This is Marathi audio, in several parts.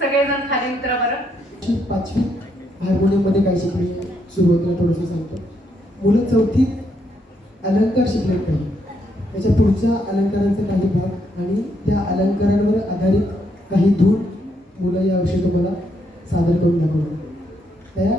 सगळेजण खाली उतरा बरं. पाचवी हार्मोनियममध्ये काय शिकले सुरुवातीला थोडंसं सांगतो. मुलं चौथीत अलंकार शिकले काही, त्याच्या पुढच्या अलंकारांचे काही भाग आणि त्या अलंकारांवर आधारित काही धून मुलं यावर्षी तुम्हाला सादर करून दाखवणार. त्या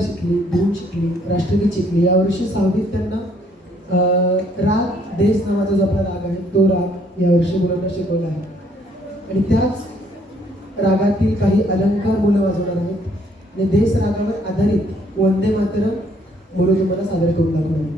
शिकली, धून शिकली, राष्ट्रगीत शिकली. यावर्षी सहावीत त्यांना राग देश नावाचा जो आपला राग आहे तो राग यावर्षी मुलांना शिकवला आहे. आणि त्याच रागातील काही अलंकार मुलं वाजवणार आहेत आणि देश रागावर आधारित वंदे मातरम मुलं तुम्हाला सादर करून दाखवणार.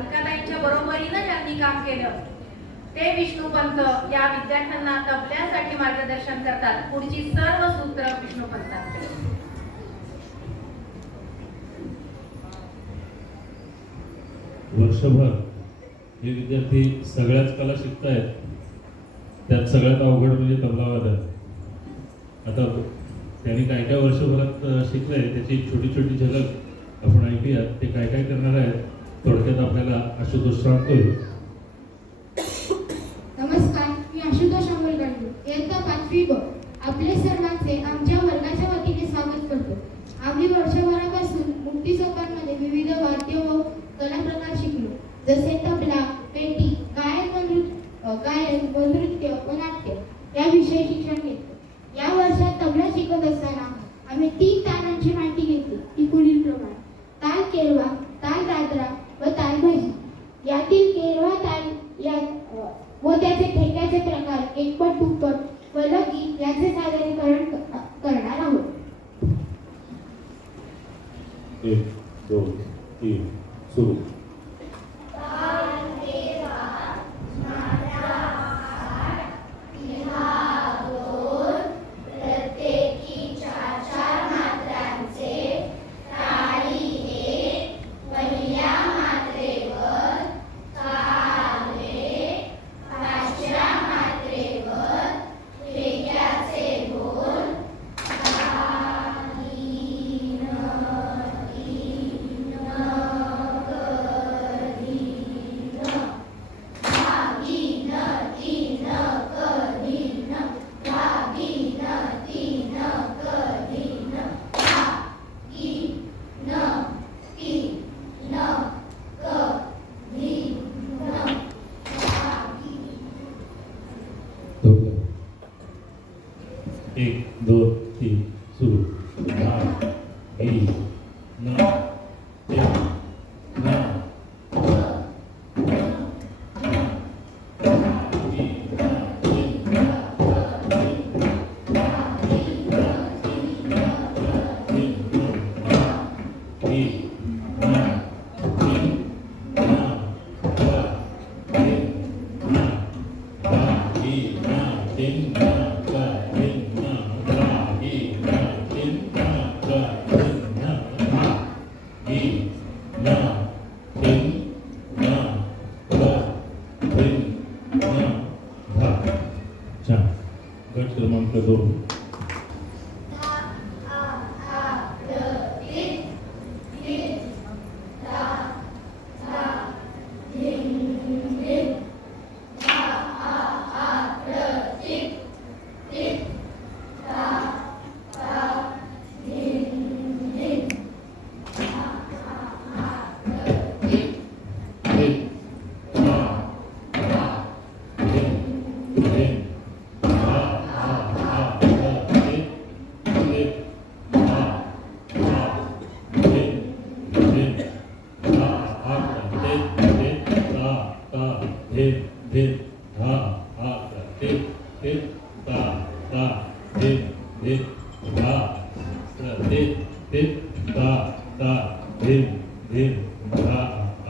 अलकाताईंच्या बरोबरीनं ज्यांनी काम केलं ते विष्णुपंत या विद्यार्थ्यांना तबल्यासाठी मार्गदर्शन करतात. पुढची सर्व सूत्र विष्णुपंतांकडे. वर्षभर हे विद्यार्थी सगळ्याच कला शिकतायत. त्यात सगळ्यात अवघड म्हणजे तबलावादन. आता त्यांनी काय काय वर्षभरात शिकलंय त्याची छोटी छोटी झलक आपण ऐकूया. ते काय काय करणार आहेत थोडक्यात आपल्याला आशुतोष सांगतोय. नमस्कार, मी आशुतोष अंबलगांडे, इयत्ता 5वी ब. आपले सर्वांचे आमच्या वर्गाच्या वतीने स्वागत करतो. आम्ही वर्षभरापासून मुक्ती चौकांमध्ये विविध वाद्य व कला प्रकार शिकलो, जसे तबला, पेटी, गायन व नृत्य व नाट्य याविषयी शिक्षण घेतले. या वर्षात तबला शिकत असताना आम्ही 3 तालांची माहिती घेतली. ती पुढील प्रमाणे: ताल केरवा, ताल दादरा व ताल भजी. यातील केरवा ताल व त्याचे ठेक्याचे प्रकार, एकपट, दुप्पट व लगी याचे सादरीकरण करणार आहोत. 1 2 3 सुरू. एक दोन तीन सुरू. गट क्रमांक 2.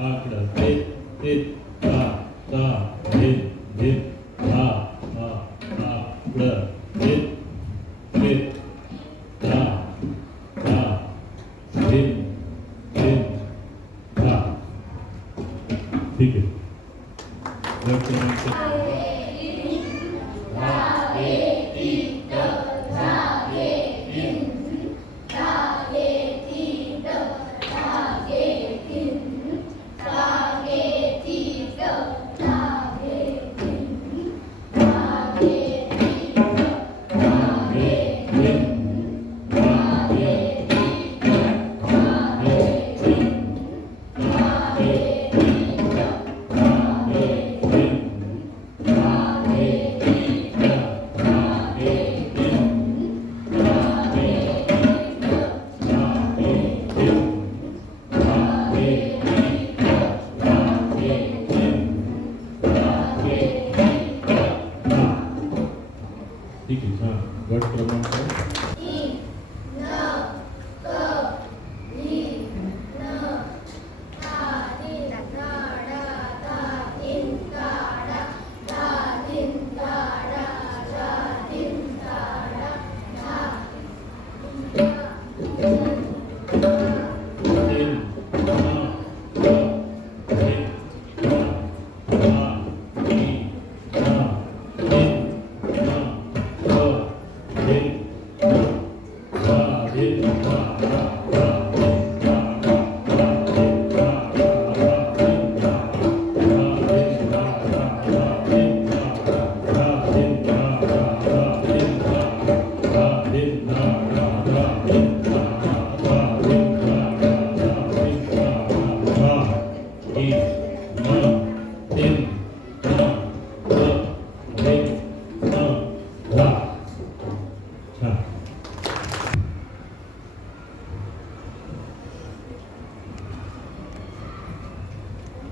इकडं ते ते ता ता धिन धिन हा इकडं ते ते ता ता धिन धिन हा. ठीक आहे. गट क्रमांक ठीक आहे. हां, गट क्रमांक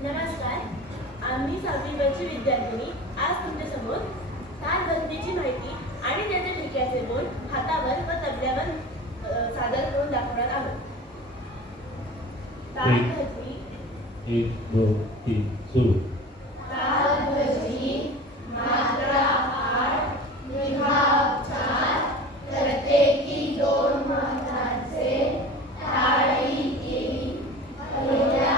नमस्कार. आम्ही 6वी वर्षी विद्यार्थिनी आज तुमच्यासमोर तालबंदीची माहिती आणि त्याचे ठिक्याचे बोल हातावर व तबल्यावर सादर करून दाखवणार आहोत. तालबंदी 1 2 3 सुरू. तालबंदी मात्रा 8 विभाग 4 प्रत्येकी 2 मात्रांचे टाळी केली. पहिल्या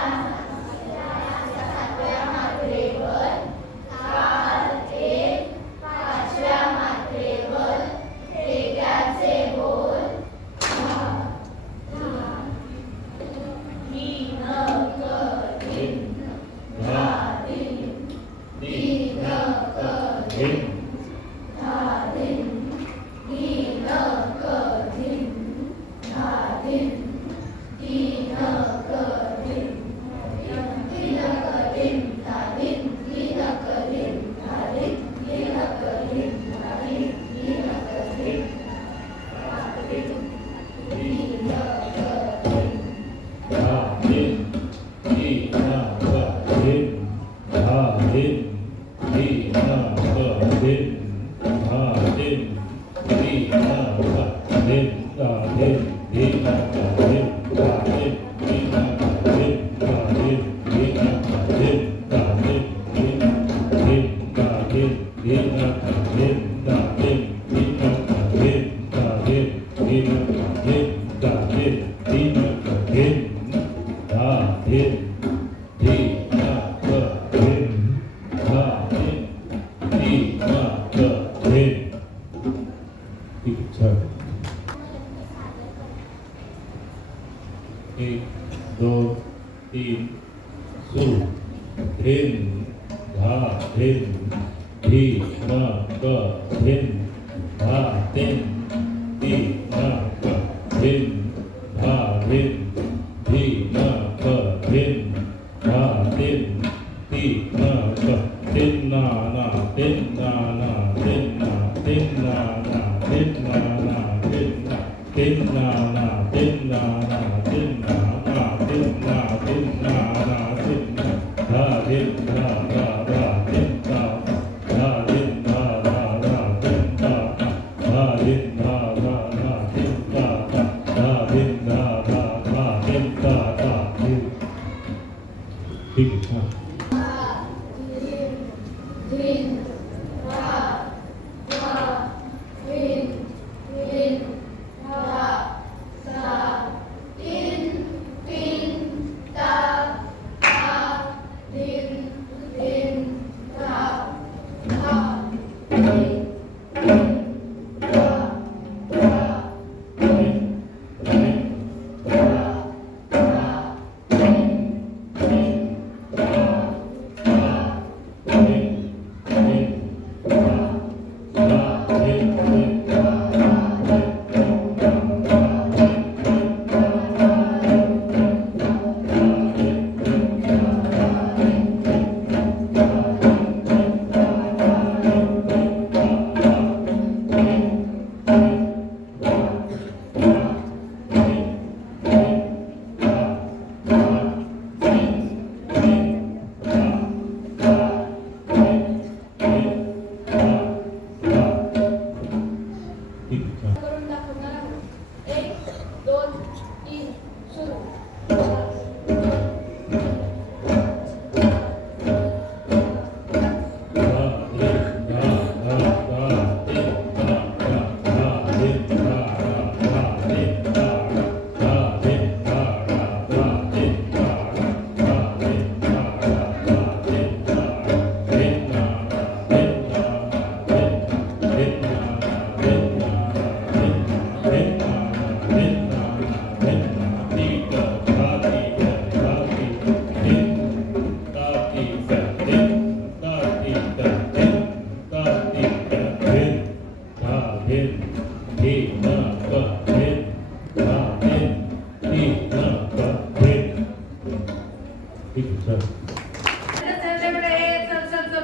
ठीक आहे छान. करून दाखवणार आहोत. 1 2 3 सुरू.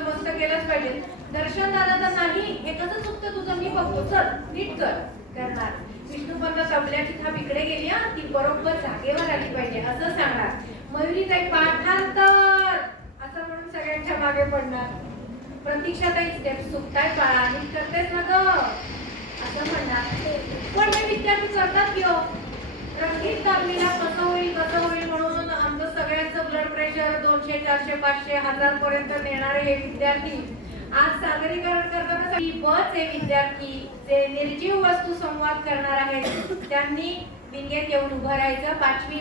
मस्त केलंच पाहिजे. दर्शन दादा तर नाही, हे कसं चुकतं तुझं, मी बघतो, चल नीट कर करणार. विष्णूपंत तबल्याची थाप इकडे गेली हा, ती बरोबर जागेवर आली पाहिजे असं सांगणार. मयुरीताई पाठांतर असं म्हणून सगळ्यांच्या मागे पडणार. प्रतीक्षाताई स्टेप चुकताय बाळा, नीट करतेस ना ग असं म्हणणार. पण हे विद्यार्थी करतात की हो, रंगीत तालमीला कसं होईल म्हणून आमचं सगळ्यांचं ब्लड प्रेशर 200 400 500 1000 पर्यंत नेणारे हे विद्यार्थी आज सादरीकरण करताना बच हे विद्यार्थी जे निर्जीव वस्तू संवाद करणार आहेत त्यांनी विंगेत येऊन उभं राहायचं. 5वी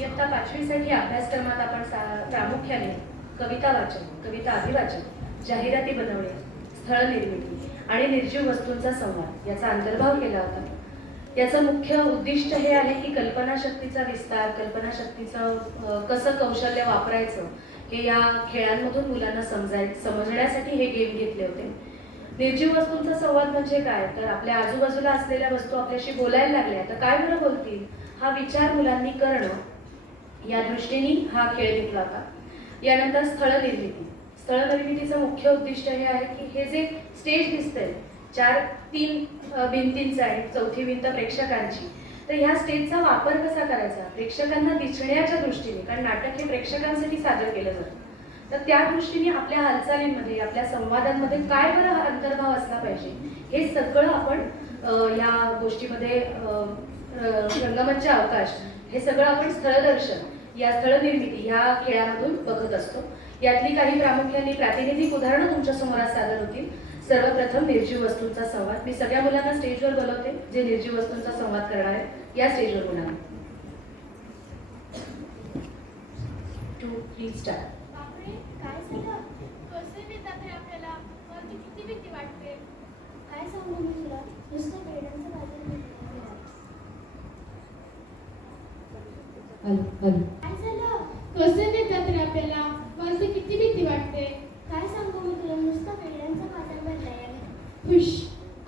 इयत्ता 5वी साठी अभ्यासक्रमात आपण प्रामुख्याने कविता वाचन, कविता अभिवाचन, जाहिराती बनवणे, स्थळ निर्मिती आणि निर्जीव वस्तूंचा संवाद याचा अंतर्भाव केला होता. याचं मुख्य उद्दिष्ट हे आहे की कल्पनाशक्तीचा विस्तार, कल्पनाशक्तीचं कसं कौशल्य वापरायचं हे या खेळांमधून मुलांना समजण्यासाठी हे गेम घेतले होते. निर्जीव वस्तूंचा संवाद म्हणजे काय, तर आपल्या आजूबाजूला असलेल्या वस्तू आपल्याशी बोलायला लागल्या तर काय बरं बोलतील हा विचार मुलांनी करणं या दृष्टीने हा खेळ घेतला होता. यानंतर स्थळ निर्मिती. स्थळ निर्मितीचं मुख्य उद्दिष्ट हे आहे की हे जे स्टेज दिसतंय 3 भिंतींचं आहे, 4थी भिंत प्रेक्षकांची, तर ह्या स्टेजचा वापर कसा करायचा प्रेक्षकांना दिसण्याच्या दृष्टीने, कारण नाटक हे प्रेक्षकांसाठी सादर केलं जातं. तर त्या दृष्टीने आपल्या हालचालींमध्ये, आपल्या संवादांमध्ये काय बरं अंतर्भाव असला पाहिजे हे सगळं आपण या गोष्टीमध्ये रंगमंच अवकाश हे सगळं आपण स्थळदर्शन या स्थळ निर्मिती ह्या खेळामधून बघत असतो. यातली काही प्रामुख्याने प्रातिनिधिक उदाहरणं तुमच्या समोर सादर होतील. सर्वप्रथम निर्जीव वस्तूंचा संवाद. मी सगळ्या मुलांना स्टेजवर बोलवते जे निर्जीव वस्तूंचा संवाद करणार आहेत. या स्टेजवर बोला. 2 3 स्टार्ट. बापरे, काय झालं? कसं देतात रे आपल्याला? वरती किती भीती वाटते. काय सांगू मी तुला, नुसतं पेड्यांचं बाजार काय झालं? कसं देतात रे आपल्याला? वरती किती भीती वाटते. काय सांगू मी तुला, नुसतं पेड्यांचा बाजार भरलाय. खुश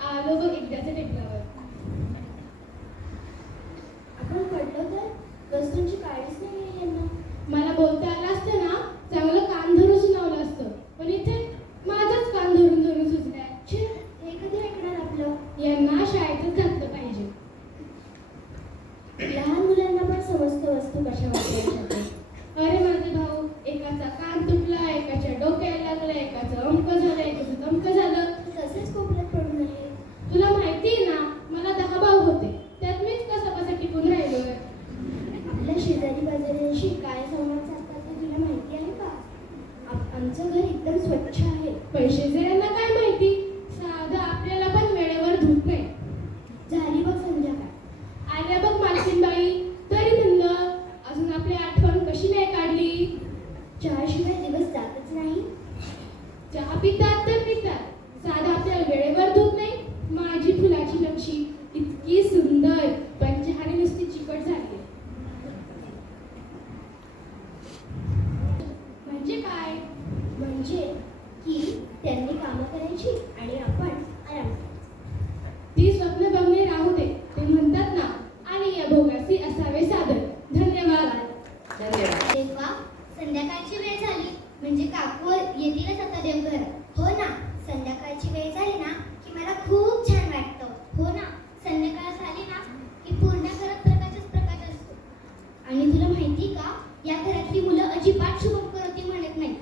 आलो बघ एकदाच्या टेबलावर. आपण पडलो तर वस्तूंची काळजीच नाही आहे यांना. मला बोलता आलं असतं ना, चांगलं कान धरून सुनावलं असतं, पण इथे माझंच कान धरून धरून सुचलंय. छे, हे कधी ऐकणार आपलं. यांना शाळेतच घातलं पाहिजे. लहान मुलांना पण समजतं वस्तू कशा वापरायच्या. अरे माझे भाऊ, एकाचा कान तुटला, एकाच्या डोक्याला लागला, एकाचं अमक झालं, एकाचं तमक झालं. तसेच कोपऱ्यात पडून आले. तुला माहिती आहे ना, मला 10 भाऊ होते, त्यात मीच कसा टिकून राहिलोय. आपल्या अरे शेजाऱ्यांना काय माहिती, साधं आपल्याला पण वेळेवर धूप नाही. झाली बघ संध्याकाळ, आल्या बघ मालकीनबाई. तरी म्हणलं अजून आपली आठवण कशी नाही काढली. चहाशिवाय दिवस जातच नाही. चहा पितात तर पितात, साधं आपल्याला वेळेवर धूप नाही. माझी फुलाची लक्षी इतकी सुंदर, पण चहाने नुसती चिकट झाली. म्हणजे काय? म्हणजे की त्यांनी कामं करायची आणि आपण आराम. ती स्वप्न बघणे राहू दे. ते म्हणतात ना, आणि या भोगासी असावे सादर. धन्यवाद. धन्यवाद. तेव्हा संध्याकाळची वेळ झाली म्हणजे काकू येतीलच आता देवघरात. हो ना, संध्याकाळची वेळ झाली ना की मला खूप छान वाटतं. हो ना, संध्याकाळ झाली ना की पूर्ण घरात प्रकाशच प्रकाश असतो. आणि तुला माहिती का, या घरातली मुलं अजिबात शुभंकरोती म्हणत नाही.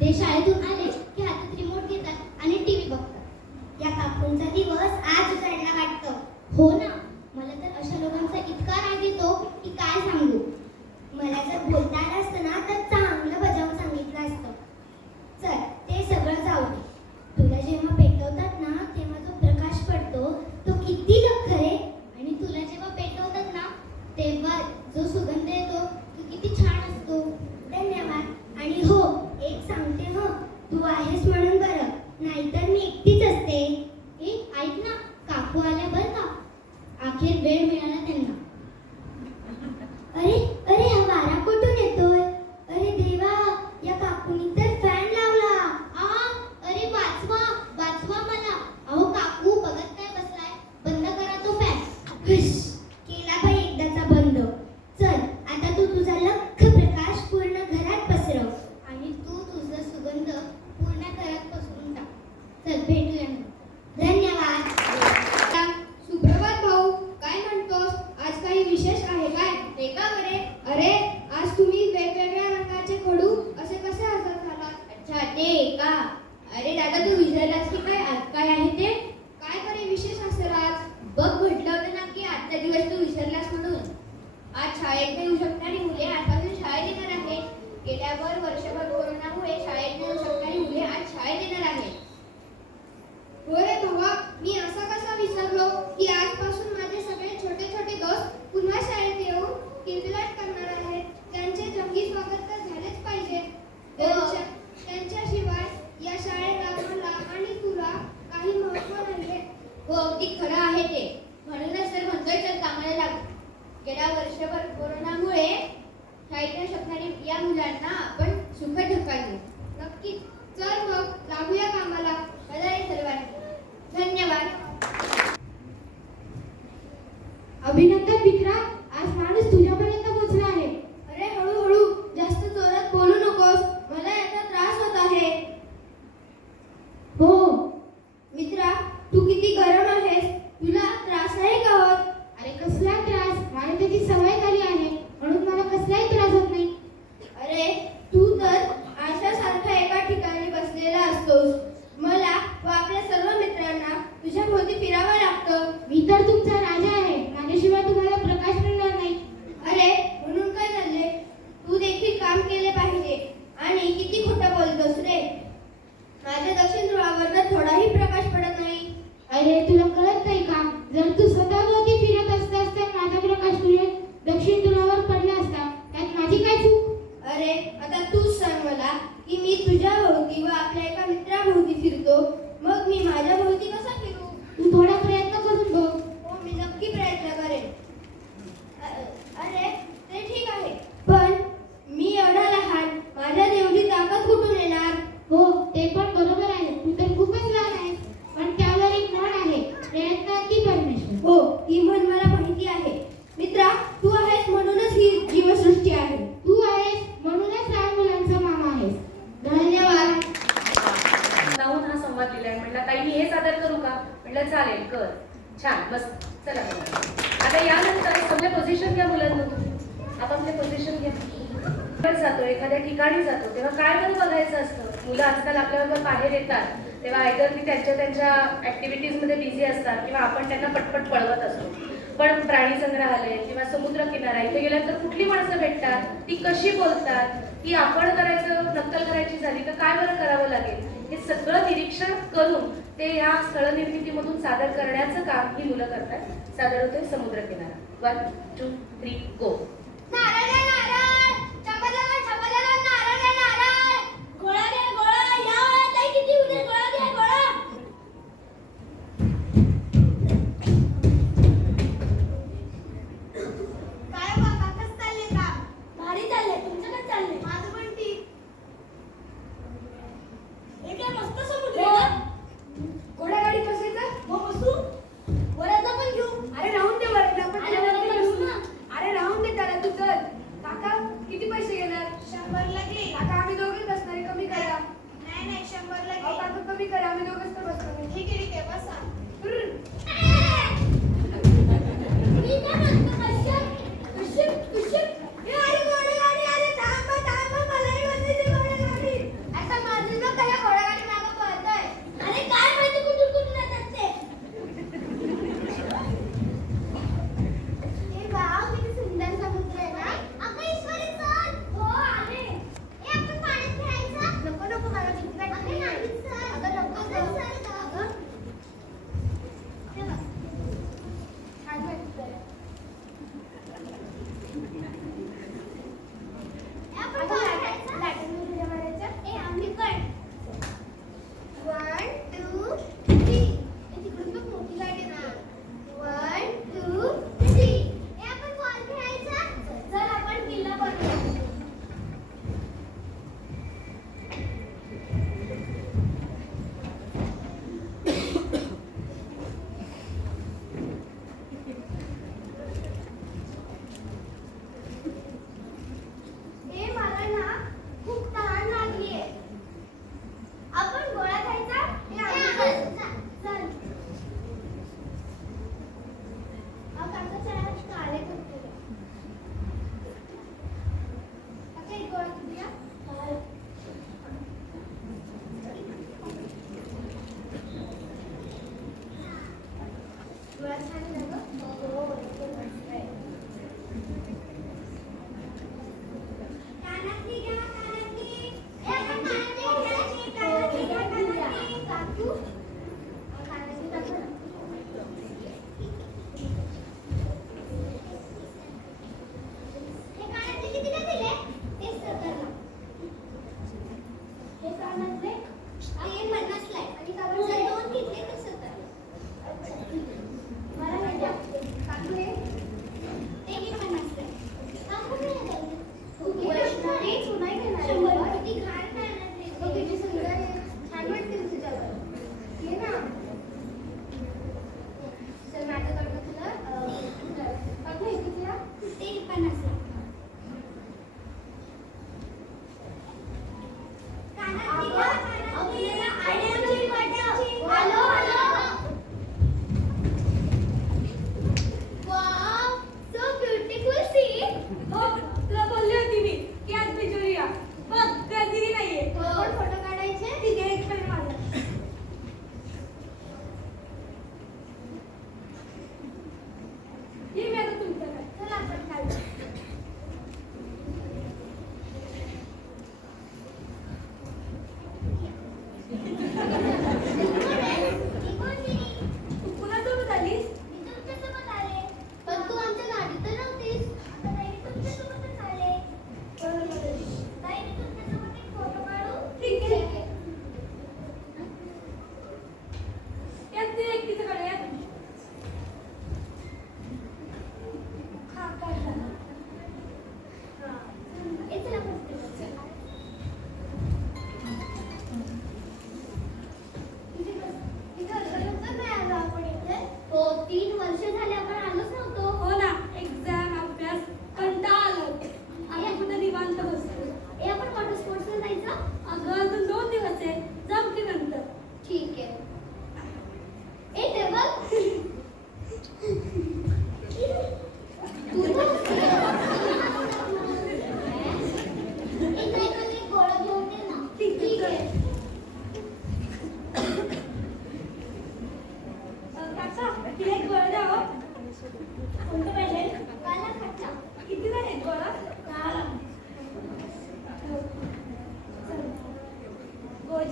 ते शाळेतून आले की हातात रिमोट घेतात आणि टीव्ही बघतात. या काकूंचा दिवस आज उजाडला वाटतं. हो ना, मला तर अशा लोकांचा इतका राग येतो की काय सांगू. मला जर बोलता आलं असतं ना तर चांगलं बजावून सांगितलं असतं. चल, ते सगळं जाऊ दे. तुला जेव्हा पेटवतात ना तेव्हा जो प्रकाश पडतो तो किती लख आहे. आणि तुला जेव्हा पेटवतात ना तेव्हा जो सुगंध येतो तो किती छान असतो. धन्यवाद. आणि हो, एक सांगते हो, तू आहेस म्हणून बरं, नाहीतर मी एकटीच असते. ए ऐक ना, काकू आल्या बरं का. अखेर वेळ मिळाला त्यांना. अरे अरे, हा वारा कुठून येतोय. अरे देवा, या काकूनी तर फॅन लावला. अरे वाचवा वाचवा मला. अहो काकू, बघत काय बसलाय, बंद करा तो फॅन. हुश, केला बाई एकदाचा बंद. चल, आता तू तुझा लख प्रकाश पूर्ण घरात पसरव आणि तू तुझा सुगंध पूर्ण घरात पसरून टाक. चल, भेटूया मग. धन्यवाद. सुप्रभात भाऊ, काय म्हणतोस? आज काही विशेष आहे काय? ते का बरे? अरे, आज तुम्ही वेगवेगळ्या रंगाचे खडू असे कसे हजर झालात? अच्छा, ते का. अरे दादा, तू विसरलास की काय आज काय आहे ते. काय बरे विशेष असेल आज? बघ, म्हटलं होतं ना की आजचा दिवस तू विसरलास म्हणून. आज शाळेत येऊ शकणारी मुले आजपासून शाळेत येणार आहेत. गेल्यावर वर्षभर कोरोनामुळे शाळेत येऊ शकणारी मुले आज शाळेत येणार आहेत. हो रे भावा, मी असा कसा विसरलो की आजपासून माझे सगळे छोटे छोटे दोस्त पुन्हा शाळेत येऊन किलबिलाट करणार आहेत. त्यांचे जंगी स्वागत तर झालेच पाहिजे. त्यांच्याशिवाय या शाळेला मला आणि तुला काही महत्त्व नाहीये. हो, अगदी खरं आहे ते. म्हणूनच तर म्हणतोय, चल कामाला लाग. गेल्या वर्षभर कोरोनामुळे शाळेत येऊ शकणारी या मुलांना आपण सुखद धक्का देऊ. नक्कीच. चल मग लागूया कामाला. चला रे सर्वांनी. धन्यवाद. अभिनंदन मित्रा, आज माणूस तुझ्यापर्यंत पोहोचला आहे. अरे हळूहळू, जास्त जोरात बोलू नकोस, मला याचा त्रास होत आहे. हो. मित्रा, तू किती गरम आहेस, तुला त्रास नाही का होत? अरे कसला त्रास, मला त्याची सवय झाली आहे म्हणून मला कसलाही त्रास होत नाही. अरे तू तर आशासारखा एका ठिकाणी बसलेला असतोस. मला व आपल्या सर्व मित्रांना तुझ्या भोवती फिरावं लागतं. मी तर तुमचा राजा आहे, माझ्याशिवाय तुम्हाला प्रकाश मिळणार नाही. अरे म्हणून काय झाले, तू देखील काम केले पाहिजे. आणि किती खोटं बोलतोस रे. माझ्या दक्षिण ध्रुवावर तर थोडाही प्रकाश पडत नाही. अरे तुला कळत नाही का, जर तू सदाभोवती फिरत असतास तर माझा प्रकाश तुझ्या दक्षिण ध्रुवावर पडला असता. त्यात माझी काय चूक? अरे आता तूच सांग मला की मी तुझ्या भोवती व आपल्या एका मित्राभोवती फिरतो, मग मी माझ्या भोवती कसा फिरू? तू थोडा प्रयत्न करून बघ. हो, मी नक्की प्रयत्न करेन. अरे ते ठीक आहे, पण मी एवढा लहान, माझ्या एवढी ताकद कुठून येणार? हो, ते पण बरोबर आहे. तू तर खूपच लहान आहेस. पण त्यावर एक म्हण आहे, प्रयत्नाची परमेश्वर. हो, ही म्हण मला माहिती आहे. मित्रा, तू आहेस म्हणूनच ही जीवसृष्टी आहे. तू आहेस म्हणूनच लहान मुलांचा मामा आहेस. धन्यवाद. लावून हा संवाद दिलाय. म्हटलं ताई, मी हे सादर करू का? म्हटलं चालेल, कर. छान, मस्त. चला आता यानंतर आपल्या पोझिशन घ्या मुलांना. आपापले पोझिशन घ्या. जातो एखाद्या ठिकाणी जातो तेव्हा काय बरं बघायचं असतं. मुलं आजकाल आपल्याबरोबर बाहेर येतात तेव्हा आयदर ती त्यांच्या ऍक्टिव्हिटीजमध्ये बिझी असतात किंवा आपण त्यांना पटपट पळवत असतो. पण प्राणी संग्रहालय किंवा समुद्र किनारा इथे गेल्यानंतर कुठली माणसं भेटतात, ती कशी बोलतात, ती आपण करायचं नक्कल करायची झाली तर काय बरं करावं लागेल, हे सगळं निरीक्षण करून ते ह्या स्थळ निर्मितीमधून सादर करण्याचं काम ही मुलं करतात. सादर होते समुद्र किनारा. 1, 2, 3 गो. नारळ आहे नारळ, चंपल्याला चंपल्याला नारळ आहे नारळ. गोळा घे गोळा, या ताई किती उद्या गोळा घे गोळा. काय बाबा कसं चालले का? भारी चालले. तुमचं कसं चाललंय? माझं पण ठीक. हे काय मस्त समुद्र आहे ना? घोडागाडी बसायचं मग बसू. वराचा पण घेऊ. अरे राहून दे वराचा पण. अरे वराचा घेऊ ना. अरे राहून दे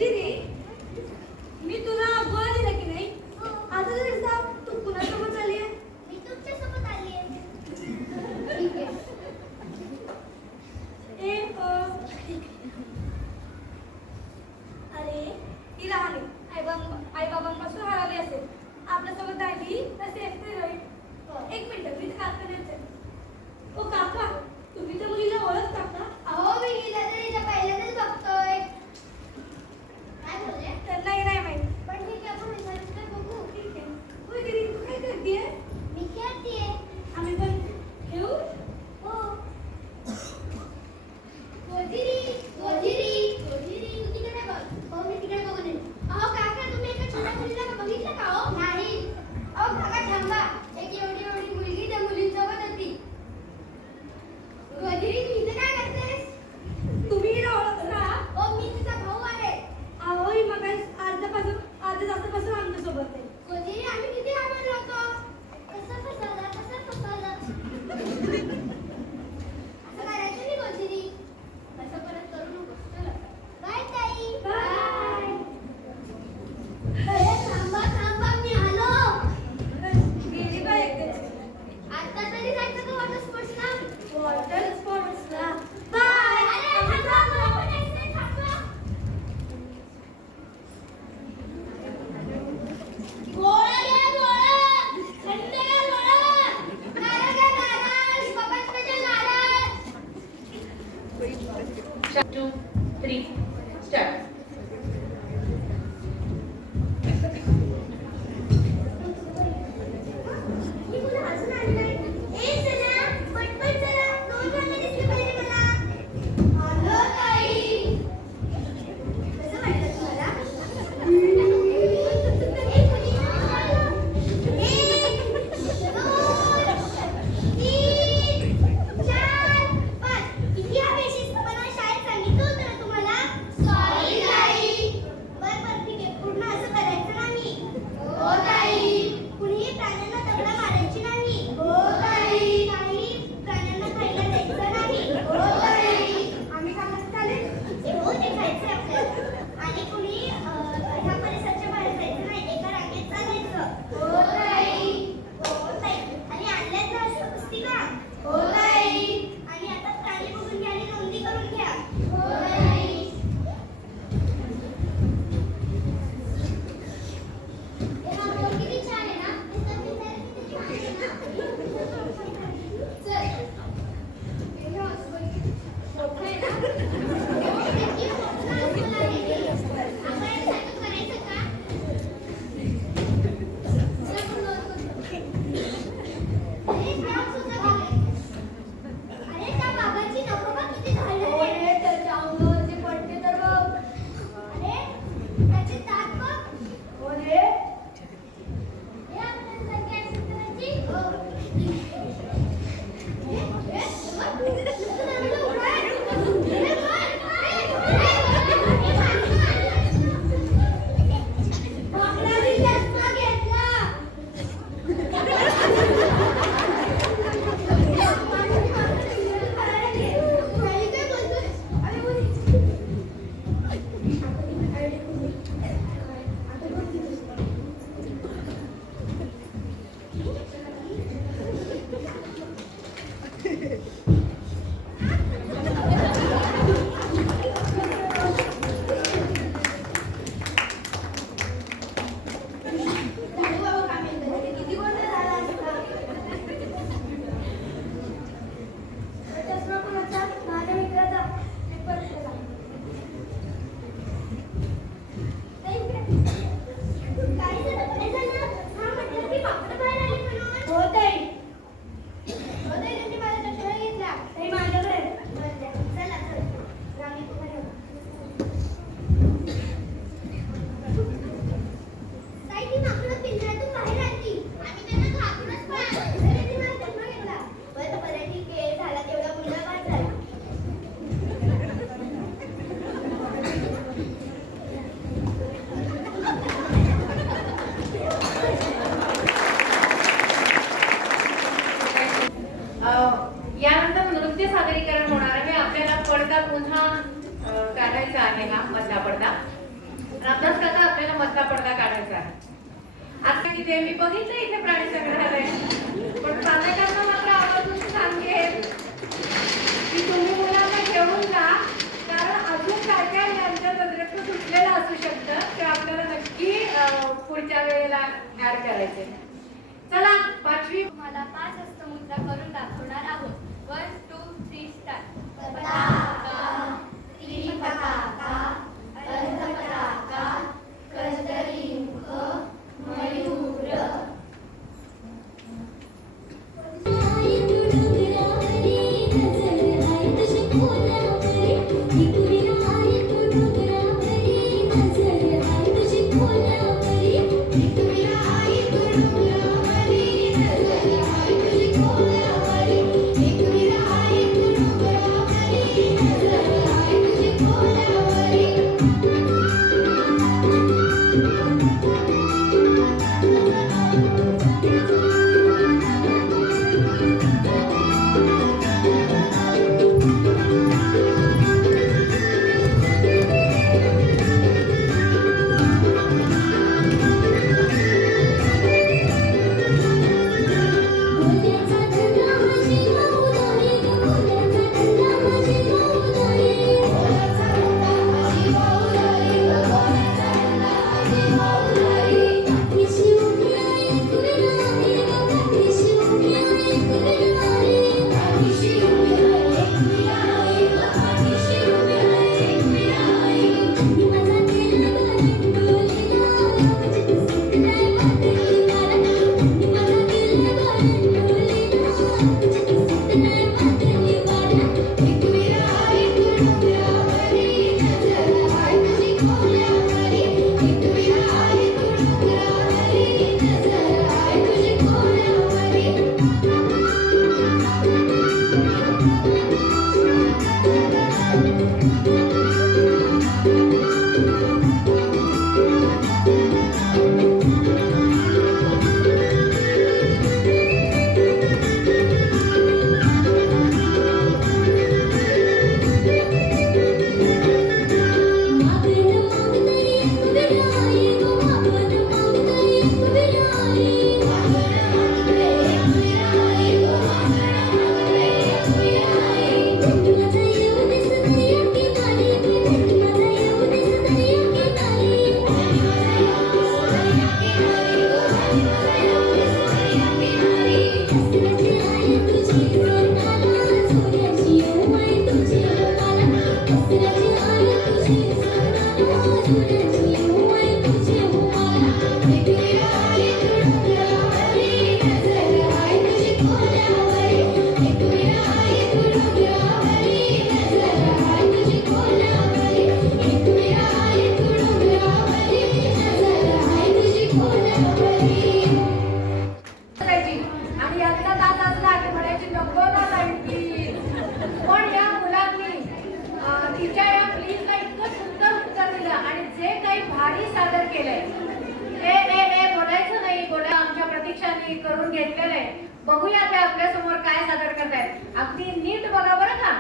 रोजिनी, मी तुला गोळा दिला की नाही? आता तरी सांग, तू कुणासोबत आली आहे? मी तुमच्यासोबत आली आहे. ठीक आहे. अरे ती लहान आहे. आई बाबांपासून हरवली असेल. आपल्यासोबत आली तर सेफ्टी राहील. एक मिनिट, मी काकाने विचारते. ओ काका, तुम्ही त्या मुलीला ओळखता का? अहो मी हिला तर हिला पहिल्यांदाच बघतोय. काय बोलले? त्यांनाही नाही माहित. पण ठीक आहे, आपण विचारून तर बघू. ठीक आहे. होय दीदी, तू काय करतेय? मी खेळतीये. आम्ही पण खेळू? हो. रोजिनी, रोजिनी, रोजिनी, तू तिकडे बघ. हो, मी तिकडे बघून येते. अहो काका, तुम्ही एका छोट्या मुलीला का बघितलं का हो? नाही. अहो काका थांबा. एक एवढी मुलगी त्या मुलींसोबत होती. रोजिनी, तू इथे काय करतेस? तुम्ही हिला ओळखता? हो, मी तिचा भाऊ आहे. अहो, ही मग अर्ध्या तासापासून आमच्यासोबत आहे. रोजिनी, आम्ही किती घाबरलो होतो. कसं फसवलं? असं करायचं नाही रोजिनी. असं परत करू नको. चला. बाय ताई. बाय. अरे थांबा, मी आलो. गेली बाय एकटेच. आता तरी जायचं का वॉटर स्पोर्ट्सला? वॉटर स्पोर्ट्सला. बाय. अरे थांबा, मला पण यायचं आहे, थांबा. गोळा घ्या, गोळा. थंड गोळा. नारळ घ्या, नारळ. बाबा स्पेशल नारळ. 2, 3, स्टार्ट. मी तुला अजून आली नाही. ए चला, पटपट चला. 2 रंग दिसले पाहिजे मला. आलो ताई. कसं वाटलं तुम्हाला? ए मुली, एक, 2, 3, 4, 5. किती बेशिस्तपणा शाळेत सांगितलं होतं ना तुम्हाला? सॉरी ताई. बरं ठीक आहे. पूर्ण असं करायचं नाही. हो ताई. कुणीही प्राण्यांना दगडा मारायची नाही. हो ताई. काही प्राण्यांना खायला द्यायचं नाही. हो ताई. आम्ही सांगत चालेल? हो, ते खायचं आपल्याला. आणि कुणी ह्या परिसराच्या बाहेर जायचं नाही. एका रांगेत चालायचं. हो ताई. हो ताई. आणि आणल्यात ना असं पुस्तिका? हो ताई. आणि आता प्राणी बघून घ्या आणि नोंदी करून घ्या. हो ताई. हे हा बोर्ड किती छान आहे ना? हे संगीत किती छान आहे ना? चल. हे ना असं मोठं आहे ना? हो, किती मोठं असं आहे. आपण याच्यासारखं करायचं का? चला आपण नोंद करू. अरे त्या सुद्धा गेले. अरे त्या बाबाची नको का किती झाले? अरे त्याच्या अंगावरचे पट्टे तर बघ. अरे त्याचे दात बघ. हो रे. हे आपल्यासारखी ऍक्शन करायची? हो. किती गोंधळ झाला असता. चष्मा कोणाचा? माझ्या मित्राचा. पेपर केला. काही जण पुढे झालं. हा म्हटलं की पापड बाहेर आले म्हणून. हो ताई. हो ताई, त्यांनी माझा चष्मा घेतला. ताई माझ्याकडे. बरं द्या. चला चल. रांगेत उभा राहा. ताई, ती माकडं पिंजऱ्यातून बाहेर आली. आम्ही त्यांना घाबरूनच पळालो. तरी ती माझा चष्मा घेतला. बरं ठीक आहे. झाला तेवढा मुलगा बाद झाला. यानंतर नृत्य सादरीकरण होणार आहे. आपल्याला पडदा पुन्हा काढायचा आहे, हा मधला पडदा. रामदास काका आपल्याला मधला पडदा काढायचा आहे. आता तिथे मी बघितलं इथे प्राणी संग्रहालय, पण चालकांना मात्र आवर्जून सांगेन की तुम्ही मुलांना घेऊन जा, कारण अजून काय काय यांच्या नजरेतून सुटलेलं असू शकतं ते आपल्याला नक्की पुढच्या वेळेला ऍड करायचे. चला 5वी तुम्हाला 5 हस्तमुद्रा करून दाखवणार आहोत. 1, 2, 3 स्टार्ट. पताका, त्रिपताका, अर्धपताका, कस्तुरीमुख, मयूर. आई तू डोंगरावरी नजर आहे तुझी फुलावरी, टिकुली आई तू डोंगरावरी नजर आहे तुझी फुलावरी, टिकुली आई तू डोंगरावरी नजर आहे तुझी फुलावरी, टिकुली आई तू डोंगरावरी नजर आहे तुझी फुलावरी. फुलाचा धंदा माझी भाऊदारी ग, फुलाचा धंदा माझी भाऊदारी, फुलाचा धंदा माझी भाऊदारी ग, फुलाचा धंदा माझी भाऊदारी. पाठीशी उभी आहे कुणाली ग, पाठीशी उभी आहे कुणाली, पाठीशी उभी आहे कुणाली ग, पाठीशी उभी आहे कुणाली. मी माझा दिल घालून डोलीला, तुझी दिसत नाही वाटली मला, मी माझा दिल घालून डोलीला, तुझी दिसत नाही वाटली मला. टिकुलीला आई तू डोंगरावरी नजर आहे तुझी खोल्यावरी, टिकुलीला आई तू डोंगरावरी नजर आहे तुझी खोल्यावरी. मागण मागतरी कुणाली ग, मागण मागतरी कुणाली, मागण मागतरी कुणाली ग, मागण मागतरी कुणाली. भेट माझा येऊ दे सदैया किनारी, भेट माझा येऊ दे सदैया किनारी, भेट माझा येऊ दे सदैया किनारी ग, भेट माझा येऊ दे सदैया किनारी. दसऱ्याची आई तुझी सोनाला, सोन्याची येऊ आई तुझी मला, दसऱ्याची आई तुझी सोनाला, सोन्याची येऊ आई तुझी मला. टिकुलीला आई तू डोंगरावरी नजर आहे तुझी खोल्यावरी, टिकुलीला आई तू डोंगरावरी नजर आहे तुझी खोल्यावरी, टिकुलीला आई तू डोंगरावरी नजर आहे तुझी खोल्यावरी. करायची आणि यांचा तास असला की म्हणायची नको ना लाईटी. पण या मुलांनी तिच्या या प्लीजला इतकं सुंदर उत्तर दिलं आणि जे काही भारी सादर केलंय ए बोलायचं नाही, बोला आमच्या प्रतीक्षाने करून घेतलेलं आहे. बघूया ते आपल्या समोर काय सादर करतायत. अगदी नीट बघा बरं का.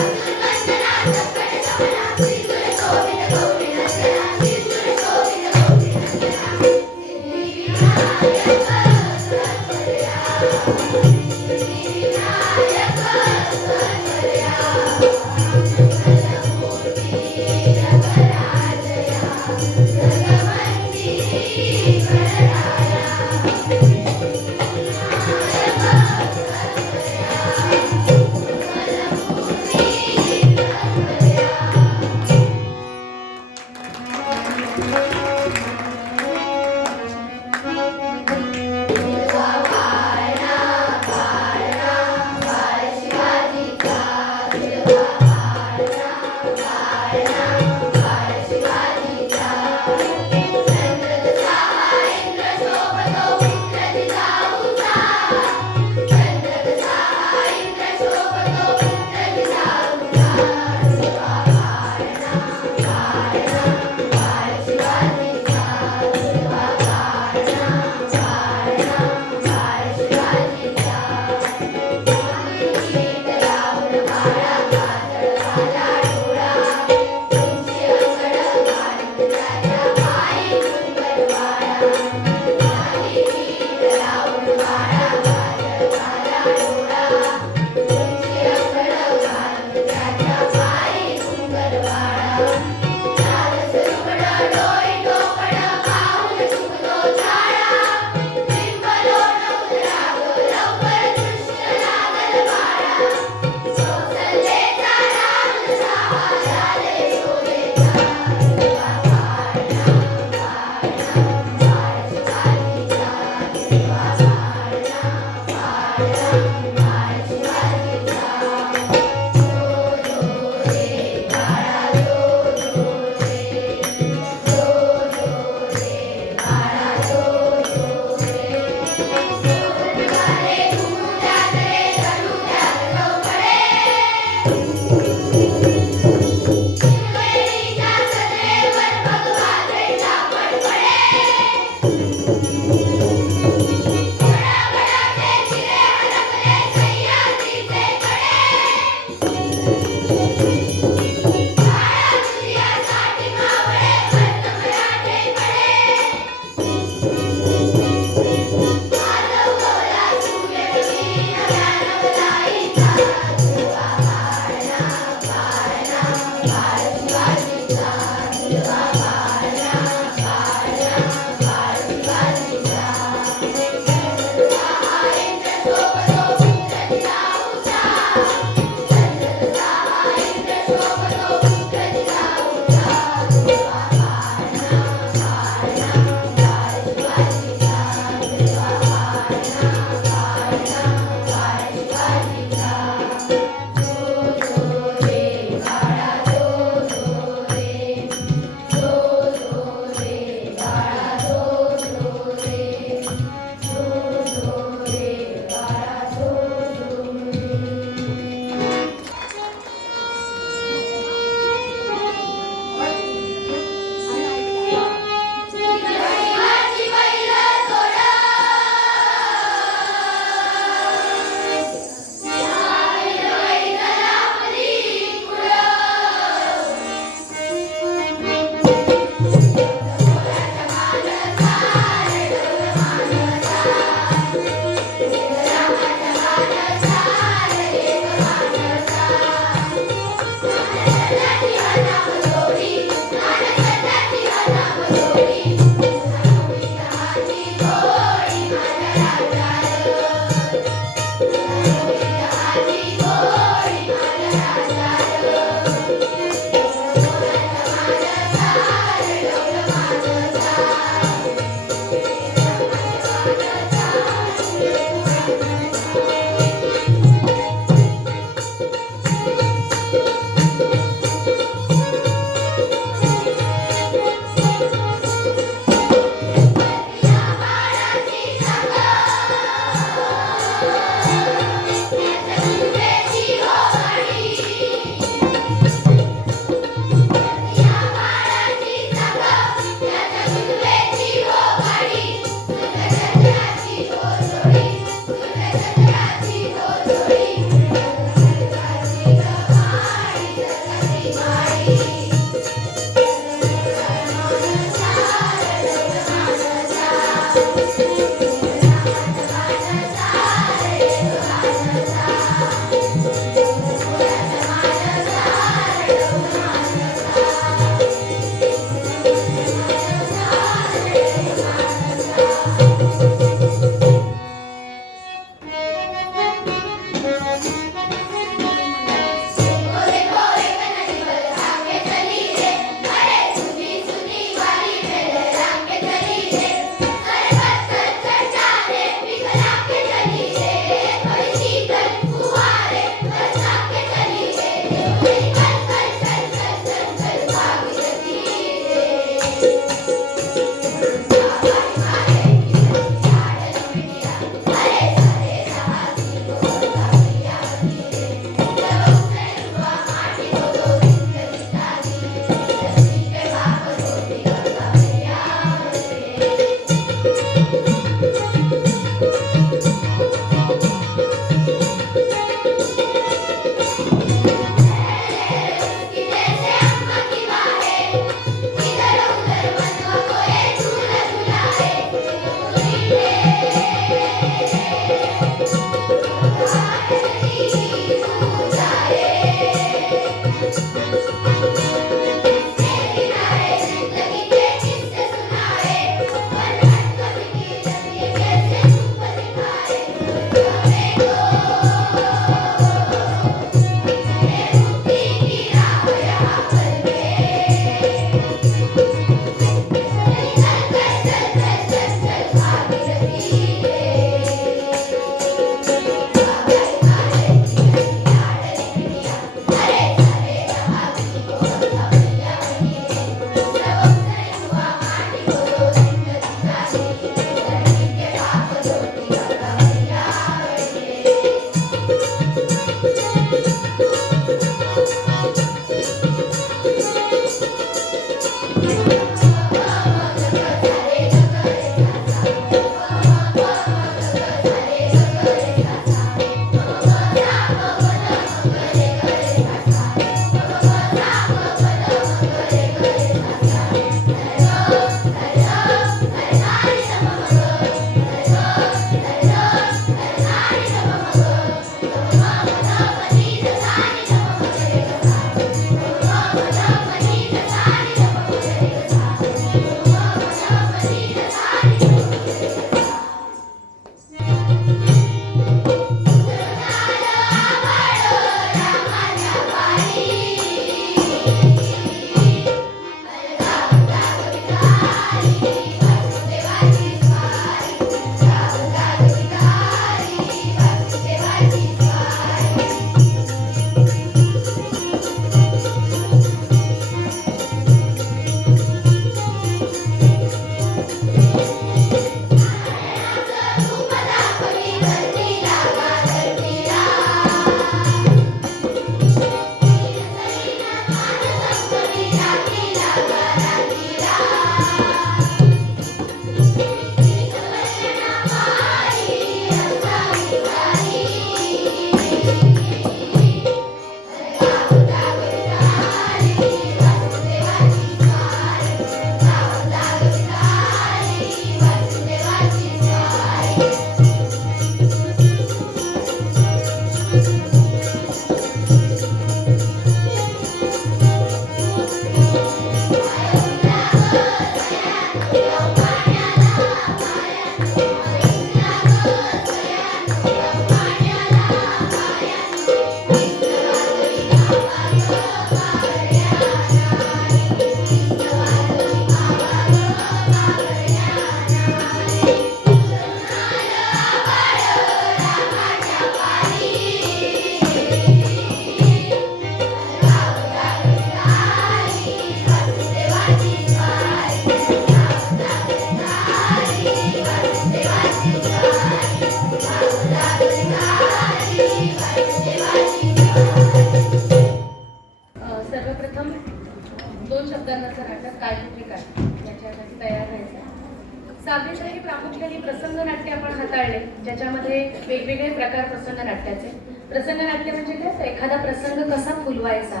काव्यशाही प्रामुख्याने प्रसंग नाट्य आपण हाताळले, ज्याच्यामध्ये वेगवेगळे प्रकार प्रसंग नाट्याचे. प्रसंग नाट्य म्हणजे काय, तर एखादा प्रसंग कसा फुलवायचा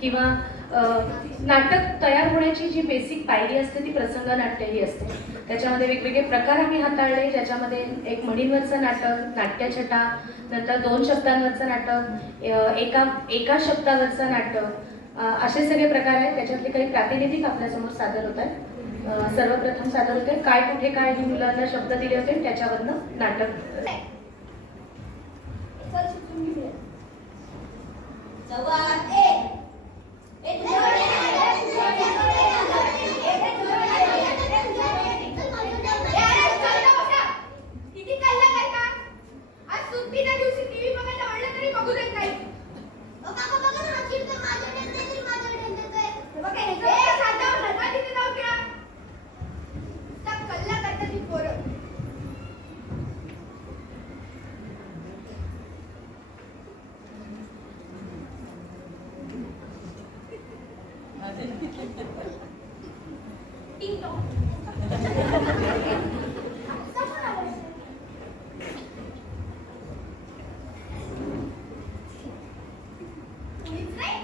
किंवा नाटक तयार होण्याची जी बेसिक पायरी असते ती प्रसंग नाट्य ही असते. त्याच्यामध्ये वेगवेगळे प्रकार आम्ही हाताळले, ज्याच्यामध्ये एक म्हणींवरचं नाटक, नाट्यछटा, नंतर 2 शब्दांवरचं नाटक, एका शब्दावरचं नाटक, असे सगळे प्रकार आहेत. त्याच्यातले काही प्रातिनिधिक आपल्यासमोर सादर होत आहेत. सर्वप्रथम सादर होते काय कुठे काय ही मुलांना शब्द दिले होते आणि त्याच्यावरनं नाटक. किती कल्ला करता? आज सुट्टीच्या दिवशी टीव्ही बघायला म्हणलं तरी बघू देत नाही. बघा, हे साधावर नका तिथे जाऊ द्या. नुसता कल्ला करता ती पोरं. टिंग टॉंग. कोणीच नाही?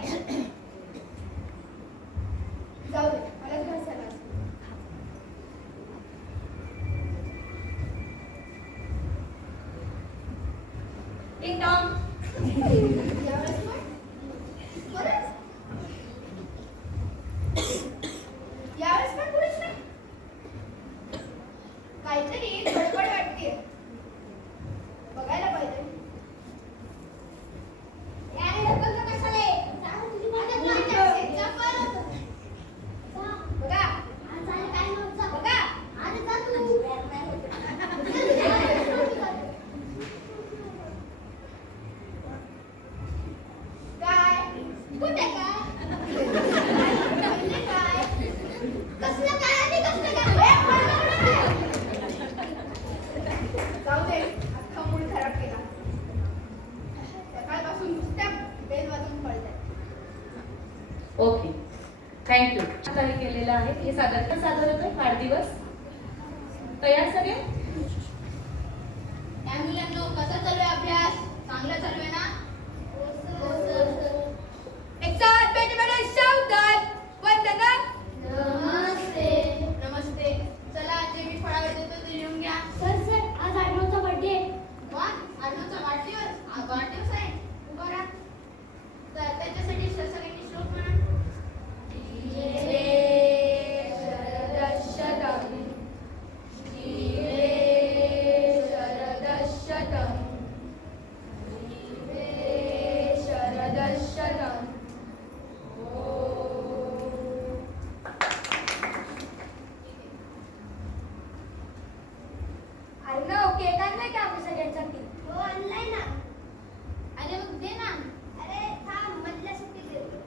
जाऊ दे, मला घासायला असतं. टिंग टॉंग. यावेळेस पण? खरंच? यावेळेस पण कोणीच नाही? काहीतरी गडबड वाटतेय. बघायला पाहिजे. याने ढकललं कशाला? बघा. बघा. काय? कुठे काय? म्हणजे काय? कसलं काय आणि कसलं काय? जाऊ दे, अख्खा मूड खराब केला. सकाळपासून नुसत्या बेल वाजून पडताय. Okay, thank you. काही केलेलं आहे हे सादर होतं वाढदिवस. तयार सगळे? त्या मुलांना कसा चालू आहे अभ्यास? चांगला चालू आहे ना? एक साथ बैठे बैठे सावधान. वंदना. नमस्ते. नमस्ते. चला, जे मी फळावर देतो ते लिहून घ्या. सर आज आडनावचा बर्थडे. वा, आडनावचा वाढदिवस? वाढदिवस आहे. उभा राहा. तर त्याच्यासाठी सगळ्यांनी श्लोक म्हणा. केक आणलाय का आम्ही सगळ्यांसाठी? हो आणलाय ना. अरे मग दे ना. अरे थांब, मधल्या सुट्टीत देतो.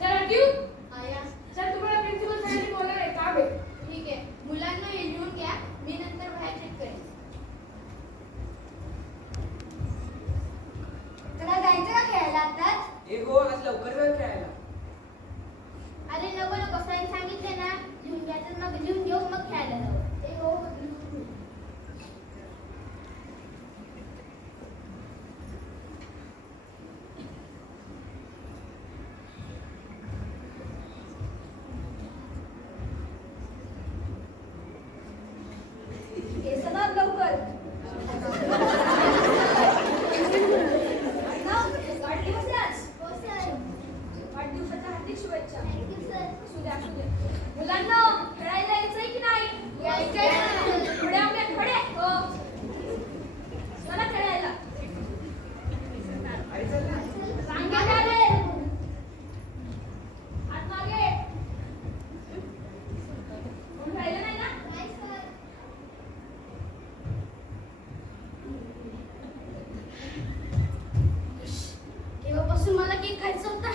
Sir Q? आया. सर तुम्हाला प्रिन्सिपल सरांनी बोलणार आहे, काम आहे. ठीक आहे. मुलांना हे लिहून घ्या. मी नंतर बाहेर चेक करेन. तुला जायचं का खेळायला आताच? आज लवकर वेळ खेळायला. अरे नको नको, सरांनी सांगितले ना लिहून घ्यायचं, मग लिहून घेऊ मग खेळायला जाऊ. हो. हे सगळं लवकर. वाढदिवस आहे आज. हो सर. वाढदिवसाच्या हार्दिक शुभेच्छा. Thank you sir. असू द्या, असू द्या. मुलांना खेळायला यायचंय की नाही? यायचंय ना. खडे आपल्या खडे. हो. चला खेळायला. सांगा रे. हात मागे. कोण राहिलं नाही ना? नाही सर. तेव्हापासून मला केक खायचा होता.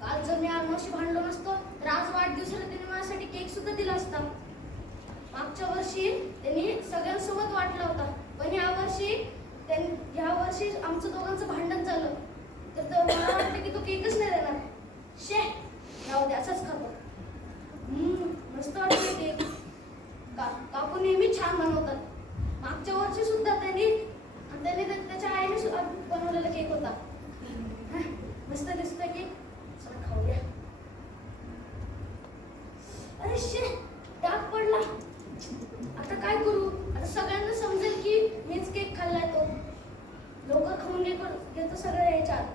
काल जर मी अण्णाशी भांडलो नसतो तर आज वाढदिवसाला त्याने माझ्यासाठी केक सुद्धा दिला असता. मागच्या वर्षी त्यांनी सगळ्यांसोबत वाटला होता, पण या वर्षी ह्या वर्षी आमचं दोघांचं भांडण झालं तर मला वाटतं की तो केकच नाही देणार. शे राहू दे, असंच खातो. मस्त वाटतं केक. काकू नेहमी छान बनवतात. मागच्या वर्षी सुद्धा त्यांनी त्याच्या आईने सुद्धा बनवलेला केक होता. मस्त दिसतोय केक. चला खाऊया. अरे शे, डाग पडला. आता काय करू? आता सगळ्यांना समजेल की मीच केक खाल्लाय तो. लवकर खाऊन घेतो सगळं याच्या आत.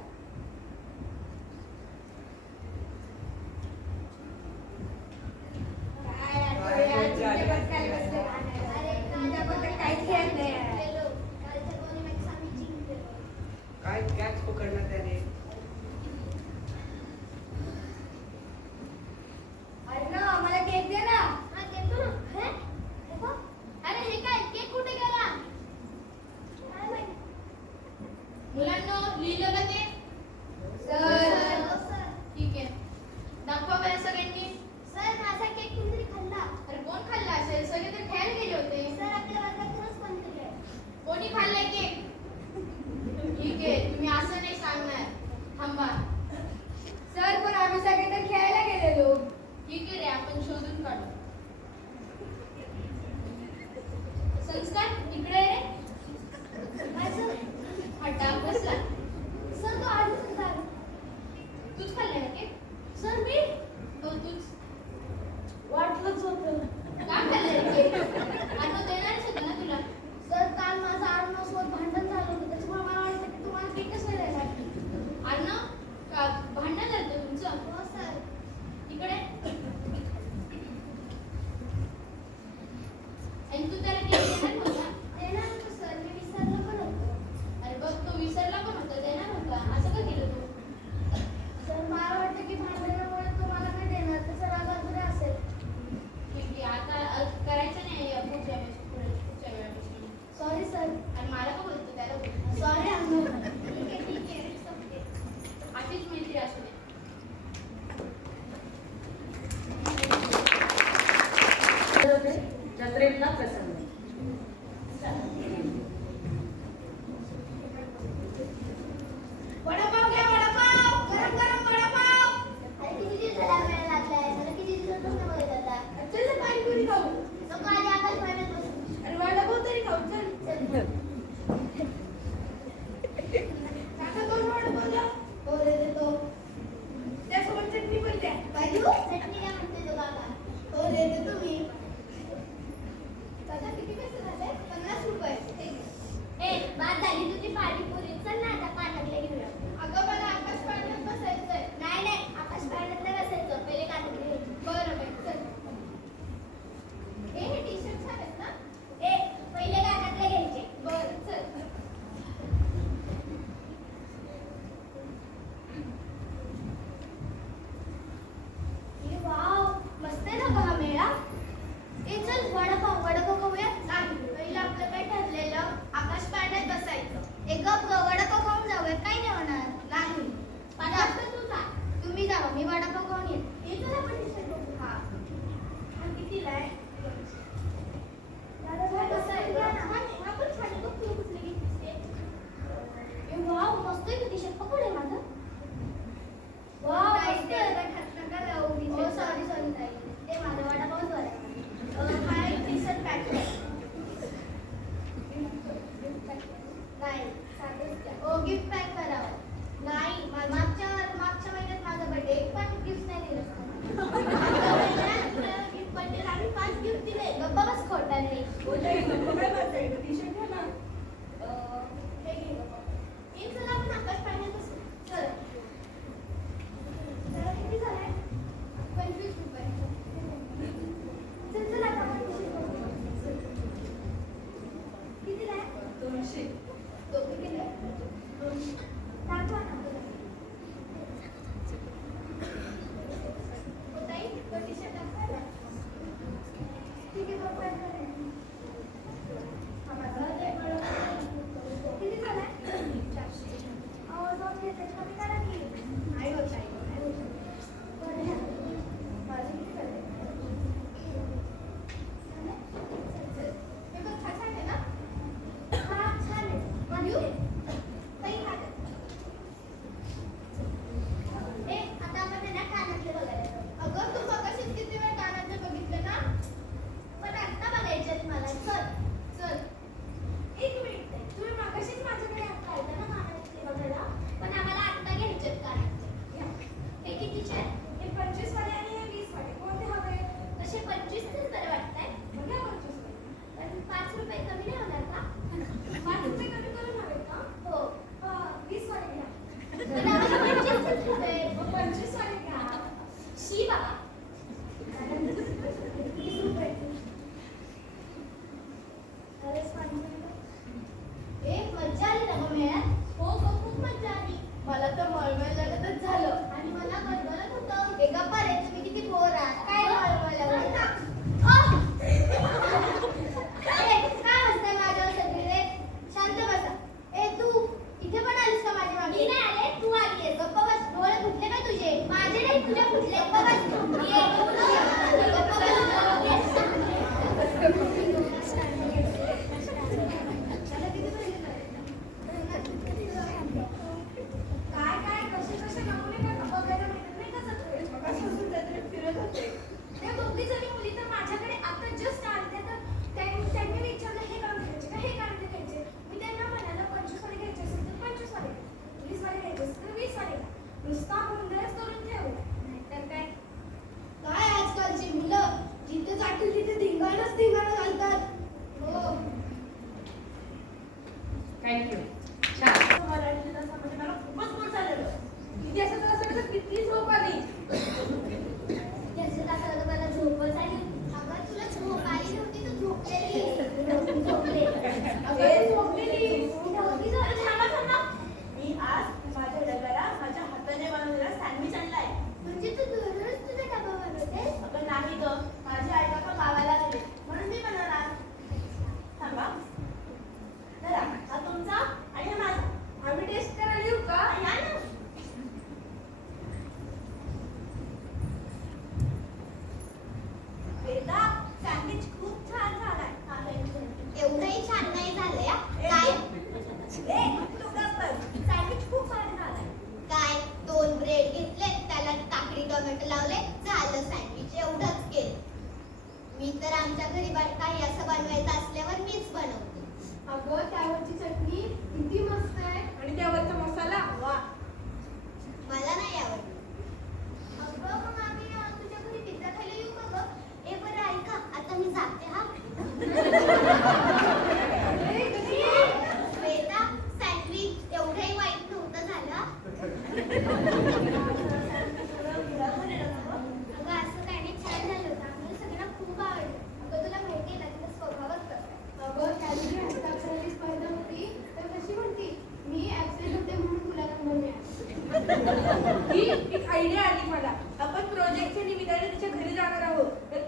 ही एक आयडिया आली मला. आपण प्रोजेक्टच्या निमित्ताने तिच्या घरी जाणार आहोत. तर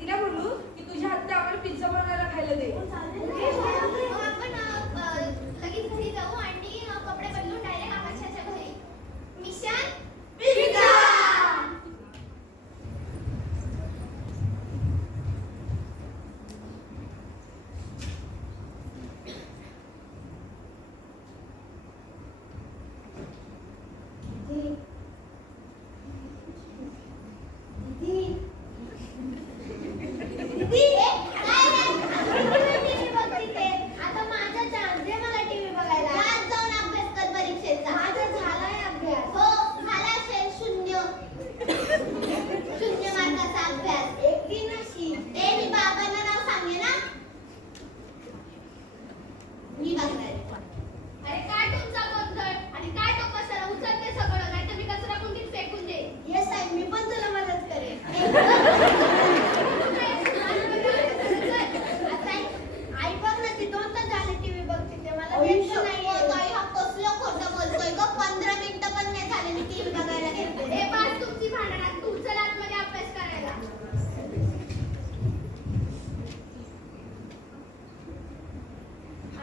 तिला म्हणू की तुझ्या हातचा आम्हाला पिझ्झा बनवायला खायला दे. मग आपण लगेच घरी जाऊ आणि कपडे बदलून डायरेक्ट आकाशाच्या घरी. Mission pizza. अरे काय तुमचा गोंधळ आणि काय तो कचरा उचलते सगळं, नाही तर मी कचरा कुंडीत फेकून दे. येस साहेब, मी पण तुला मदत करेन. आई बघ ना, ती 2 तास झाले टीव्ही बघते ते. मला टेन्शन नाही. हा कसलं खोटं बोलतोय ग. 15 मिनिटं पण नाही झाले मी टीव्ही बघायला घेतले. हे पास तुमची भांडणात. तू चल आतमध्ये अभ्यास करायला.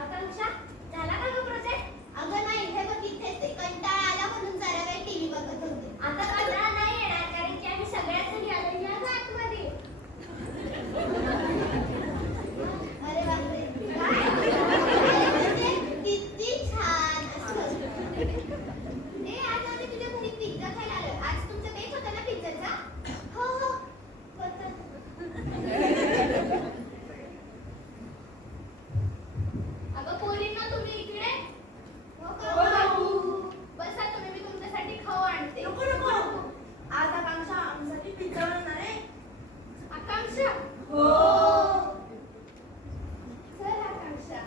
आकांक्षा, झाला का ग प्रोजेक्ट? अगं नाही, हे बघ इथेच आहे. कंटाळा आला म्हणून जरा वेळ टीव्ही बघत होते. आता कंटाळा नाही येणार, कारण की आम्ही सगळ्याच जणी आलो या आतमध्ये. अरे बापरे, काय किती छान. आज आम्ही तुझ्या घरी पिझ्झा खायला आलो. आज तुमचा बेत होता ना पिझ्झाचा? हो हो होता. अगं पोरींना, तुम्ही इकडे. हो का बाबू? बसा तुम्ही, मी तुमच्यासाठी खाऊ आणते. नको नको, आज आकांक्षा आमच्यासाठी पिझ्झा बनवणार आहे. आकांक्षा? हो. चल आकांक्षा.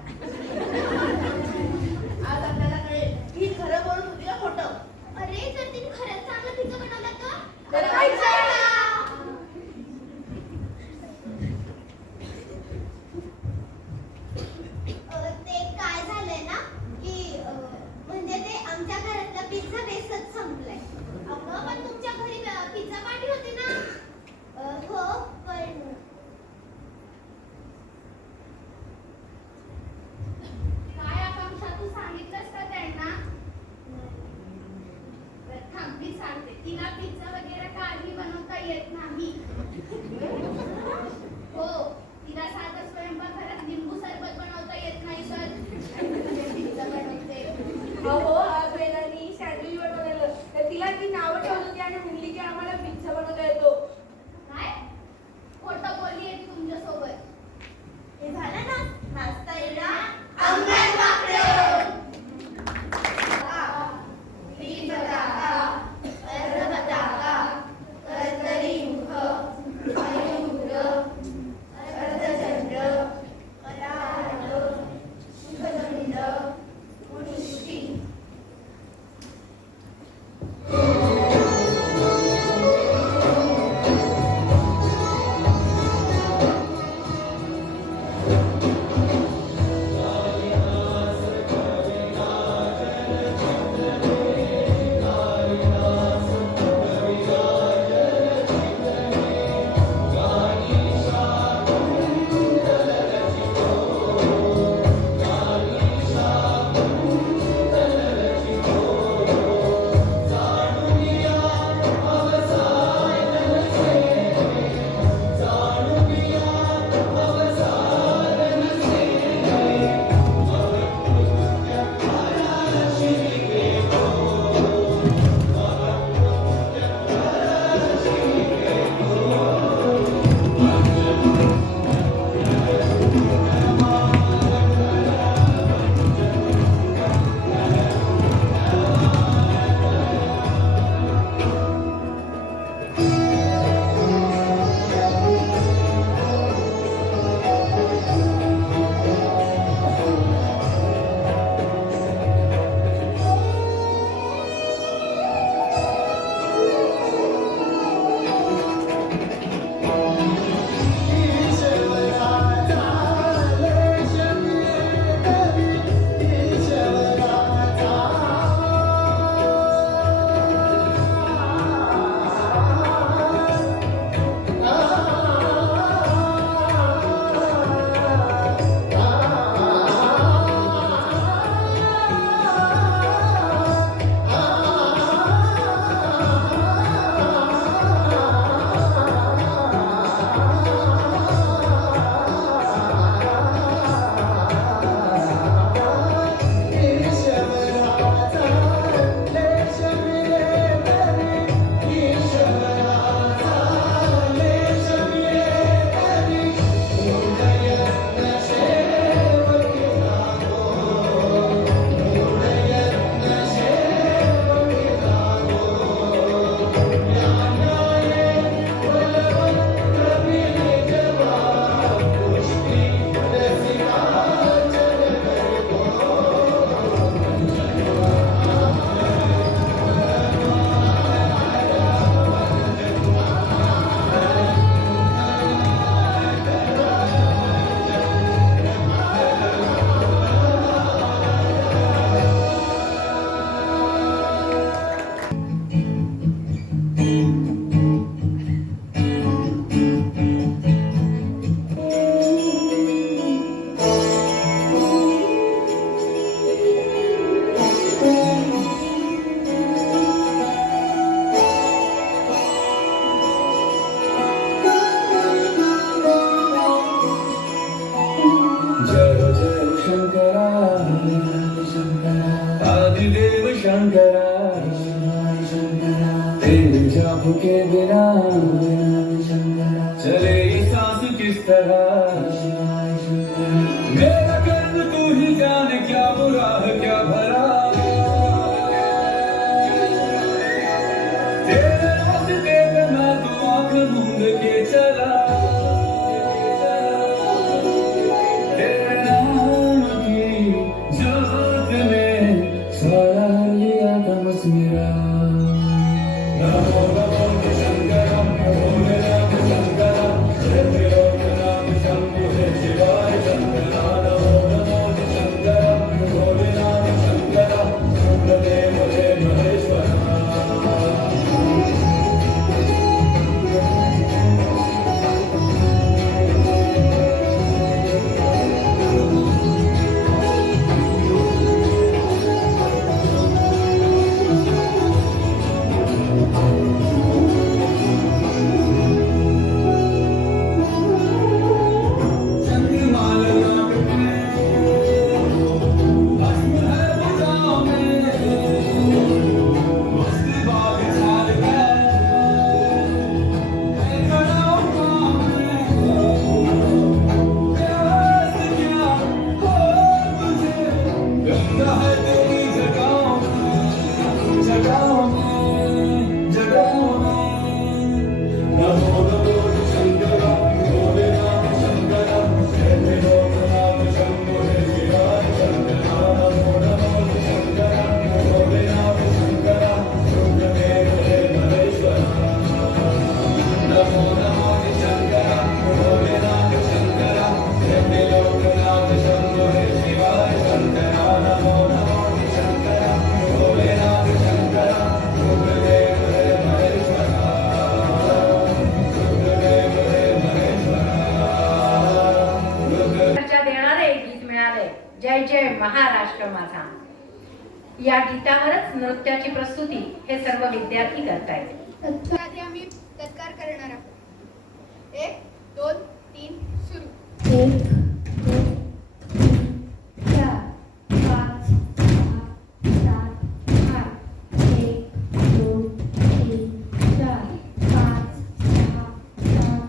आज आपल्याला कळेल ही खरं बोलत होती का खोटं. अरे जर तिने खरंच चांगला पिझ्झा बनवला तर ते काय झालंय ना की म्हणजे ते आमच्या घरातला पिझ्झा बेसच संपलाय. अगं पण तुमच्या घरी पिझ्झा पार्टी होती ना. हो पण काय आकांक्षा, तू सांगितलंस का त्यांना? थांब मी सांगते. तिला पिझ्झा वगैरे काही बनवता येत नाही. हो, तिला साधं स्वयंपाकघरात लिंबू सरबत बनवता येत नाही तर पिझ्झा बनवते. अहो, आज वेदानी सँडविच बनवलेलं. तर तिला ती नावं ठेवत होती आणि म्हणली की आम्हाला पिझ्झा बनवता येतो. काय खोटं बोलली आहे ती तुमच्यासोबत. हे झालं ना नाश्ता येणार अंगण वाकडे. तेरे जादू के बिना चले ये सांस किस तरह, मेरा कर्म तू ही जाने क्या बुरा है क्या भला, तेरे रास्ते पे मैं तो आंख मूंद के चला, तेरे नाम की जोत में सारा लिया था बस मेरा। नमो नमो शंकरम भोले राम शंकरम, त्रिलोकनाथ शंभु हे शिवाय शंकरा। नमो नमो शंकरम भोले राम शंकरम, रुद्रदेव हे महेश्वरा। देणारे गीत मिळाले, जय जय महाराष्ट्र माझा. या गीतावरच नृत्याची प्रस्तुती हे सर्व विद्यार्थी करतायत. आधी आम्ही तत्कार करणार आहोत. 1 2 3 सुरू. 1 2 3 4 5 6 7 8 1 2 3 4 5 6 7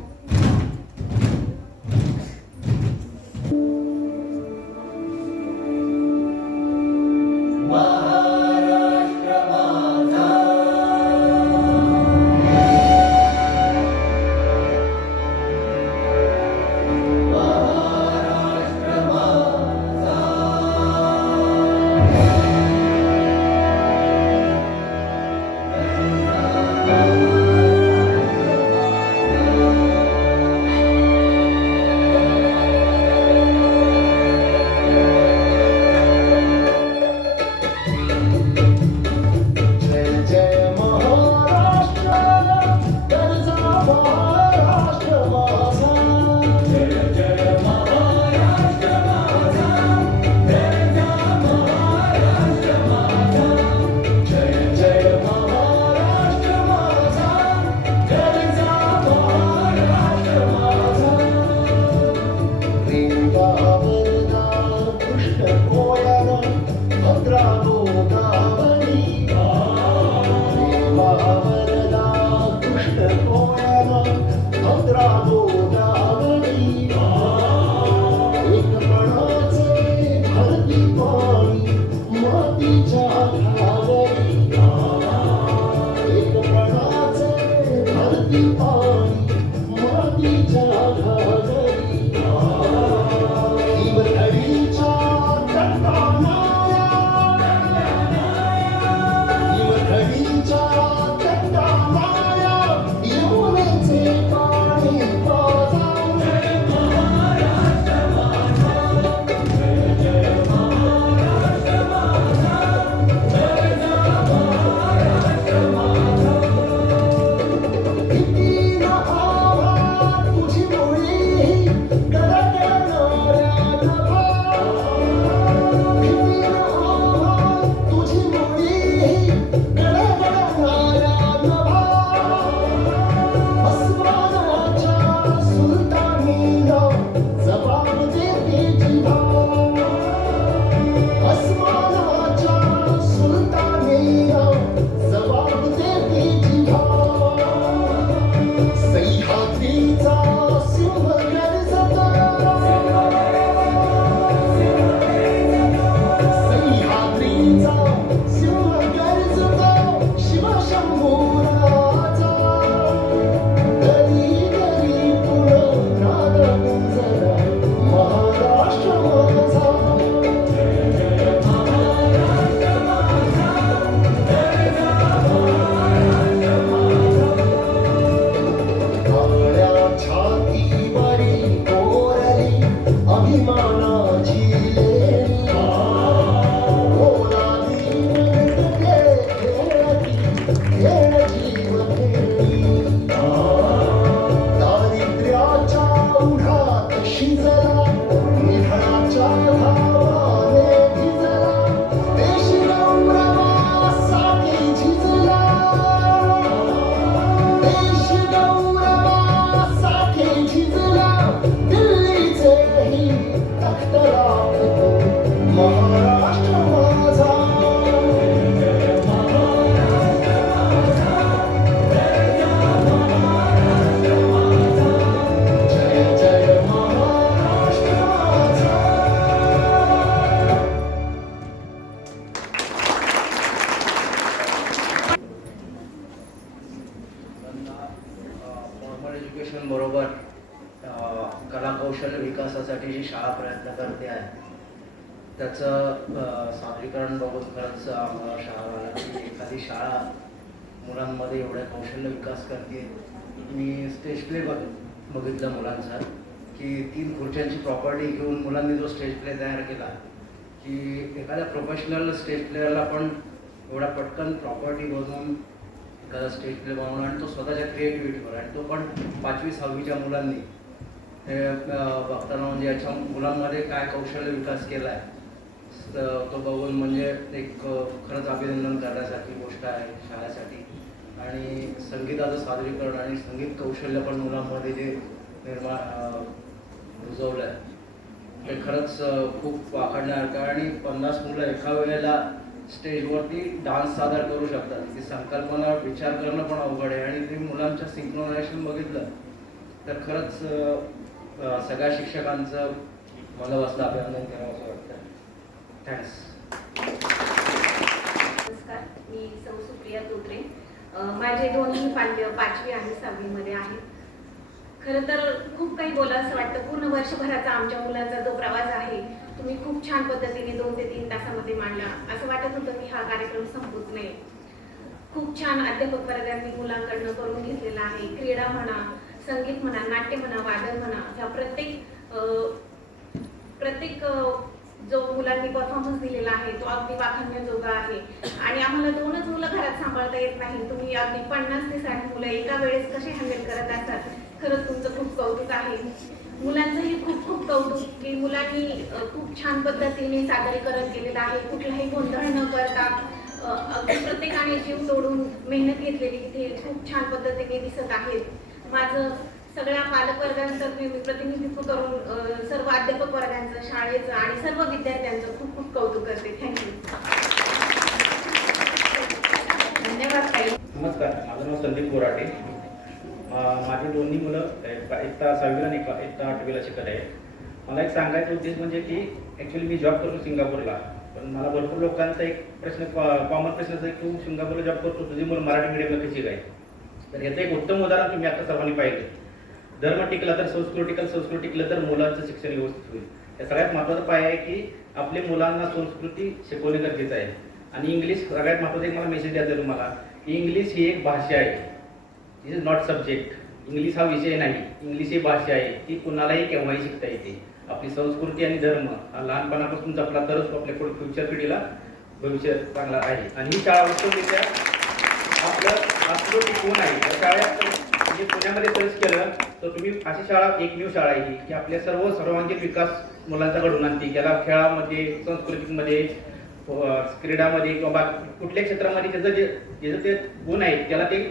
किती एज्युकेशन बरोबर कला कौशल्य विकासासाठी जी शाळा प्रयत्न करते आहे त्याचं सादरीकरण बघून खरंच आम्हाला शाळा आला की एखादी शाळा मुलांमध्ये एवढ्या कौशल्य विकास करते. मी स्टेज प्ले बघितला मुलांचा की 3 खुर्च्यांची प्रॉपर्टी घेऊन मुलांनी जो स्टेज प्ले तयार केला की एखाद्या प्रोफेशनल स्टेज प्लेअरला पण एवढा पटकन प्रॉपर्टी बनवून एखादा स्टेज प्ले बनवणं आणि तो स्वतःच्या क्रिएटिव्हिटीवर आणि तो पण 5वी 6वीच्या मुलांनी हे बघताना म्हणजे याच्या मुलांमध्ये काय कौशल्य विकास केला आहे तो बघून म्हणजे एक खरंच अभिनंदन करण्यासारखी गोष्ट आहे शाळेसाठी. आणि संगीताचं सादरीकरण आणि संगीत कौशल्य पण मुलांमध्ये जे रुजवलं आहे ते खरंच खूप वाखाणण्यासारखं आणि 50 मुलं एका वेळेला स्टेजवरती डान्स सादर करू शकतात. ती संकल्पना विचार करणं पण अवघड आहे आणि ते मुलांच्या सिंक्रोनायझेशन बघितलं तर खरंच सगळ्या शिक्षकांचं मनोबसलं अभिनंदन करावं असं वाटतं. थँक्स. नमस्कार, मी सौ सुप्रिया तोत्रे. माझे दोन्ही पाल्य 5वी आणि 6वीमध्ये आहेत. खरं तर खूप काही बोलावं असं वाटतं. पूर्ण वर्षभराचा आमच्या मुलांचा जो प्रवास आहे तुम्ही खूप छान पद्धतीने 2 ते 3 तासामध्ये मांडला. असं वाटत होतं की हा कार्यक्रम संपूच नये. खूप छान अध्यापक वर्गांनी मुलांकडनं करून घेतलेला आहे. क्रीडा म्हणा, संगीत म्हणा, नाट्य म्हणा, वादन म्हणा, ह्या प्रत्येक जो मुलांनी परफॉर्मन्स दिलेला आहे तो अगदी वाखाणण्याजोगा आहे. आणि आम्हाला 2च मुलं घरात सांभाळता येत नाही. तुम्ही अगदी 50 ते 60 मुलं एका वेळेस कसे हँडल करत असतात. खरंच तुमचं खूप कौतुक आहे. मुलांचंही खूप खूप कौतुक की मुलांनी खूप छान पद्धतीने सादरीकरण केलेलं आहे. कुठलाही गोंधळ न करता अगदी प्रत्येकाने जीव तोडून मेहनत घेतलेली इथे खूप छान पद्धतीने दिसत आहेत. माझं सगळ्या पालकवर्गांतर्फे मी प्रतिनिधित्व करून सर्व अध्यापक वर्गांचं, शाळेचं आणि सर्व विद्यार्थ्यांचं खूप खूप कौतुक करते. थँक्यू. धन्यवाद ताई. नमस्कार, माझं नाव संदीप बोराटे. माझी दोन्ही मुलं एकटा 6वीला आणि एकटा 8वीला शिकत आहे. मला एक सांगायचा उद्देश म्हणजे की ॲक्च्युली मी जॉब करतो सिंगापूरला. पण मला भरपूर लोकांचा एक प्रश्न कॉमन प्रश्न आहे की तू सिंगापूरला जॉब करतो, तुझी मुलं मराठी मीडियमला कशी काय. तर याचं एक उत्तम उदाहरण तुम्ही आता सर्वांनी पाहिलं. धर्म टिकला तर संस्कृती टिकलं तर मुलांचं शिक्षण व्यवस्थित होईल. या सगळ्यात महत्त्वाचा पाय आहे की आपल्या मुलांना संस्कृती शिकवणे गरजेचं आहे. आणि इंग्लिश सगळ्यात महत्त्वाचा एक मला मेसेज द्यायचा आहे तुम्हाला की इंग्लिश ही एक भाषा आहे. दिस इज नॉट सब्जेक्ट. इंग्लिश हा विषय नाही, इंग्लिश ही भाषा आहे. ती कुणालाही केव्हाही शिकता येते. आपली संस्कृती आणि धर्म हा लहानपणापासून जपला तरच आपल्या फ्युचर पिढीला भविष्य चांगला आहे. आणि ही शाळा वास्तविकरित्या आपलं टिकवून आहे. या शाळेत म्हणजे पुण्यामध्ये सर्च केलं तर तुम्ही अशी शाळा एकमेव शाळा आहे की आपल्या सर्वांगीण विकास मुलांचा घडवून आणते. याला खेळामध्ये, संस्कृतीमध्ये, क्रीडामध्ये किंवा कुठल्या क्षेत्रामध्ये ज्याचं ते गुण आहेत त्याला ते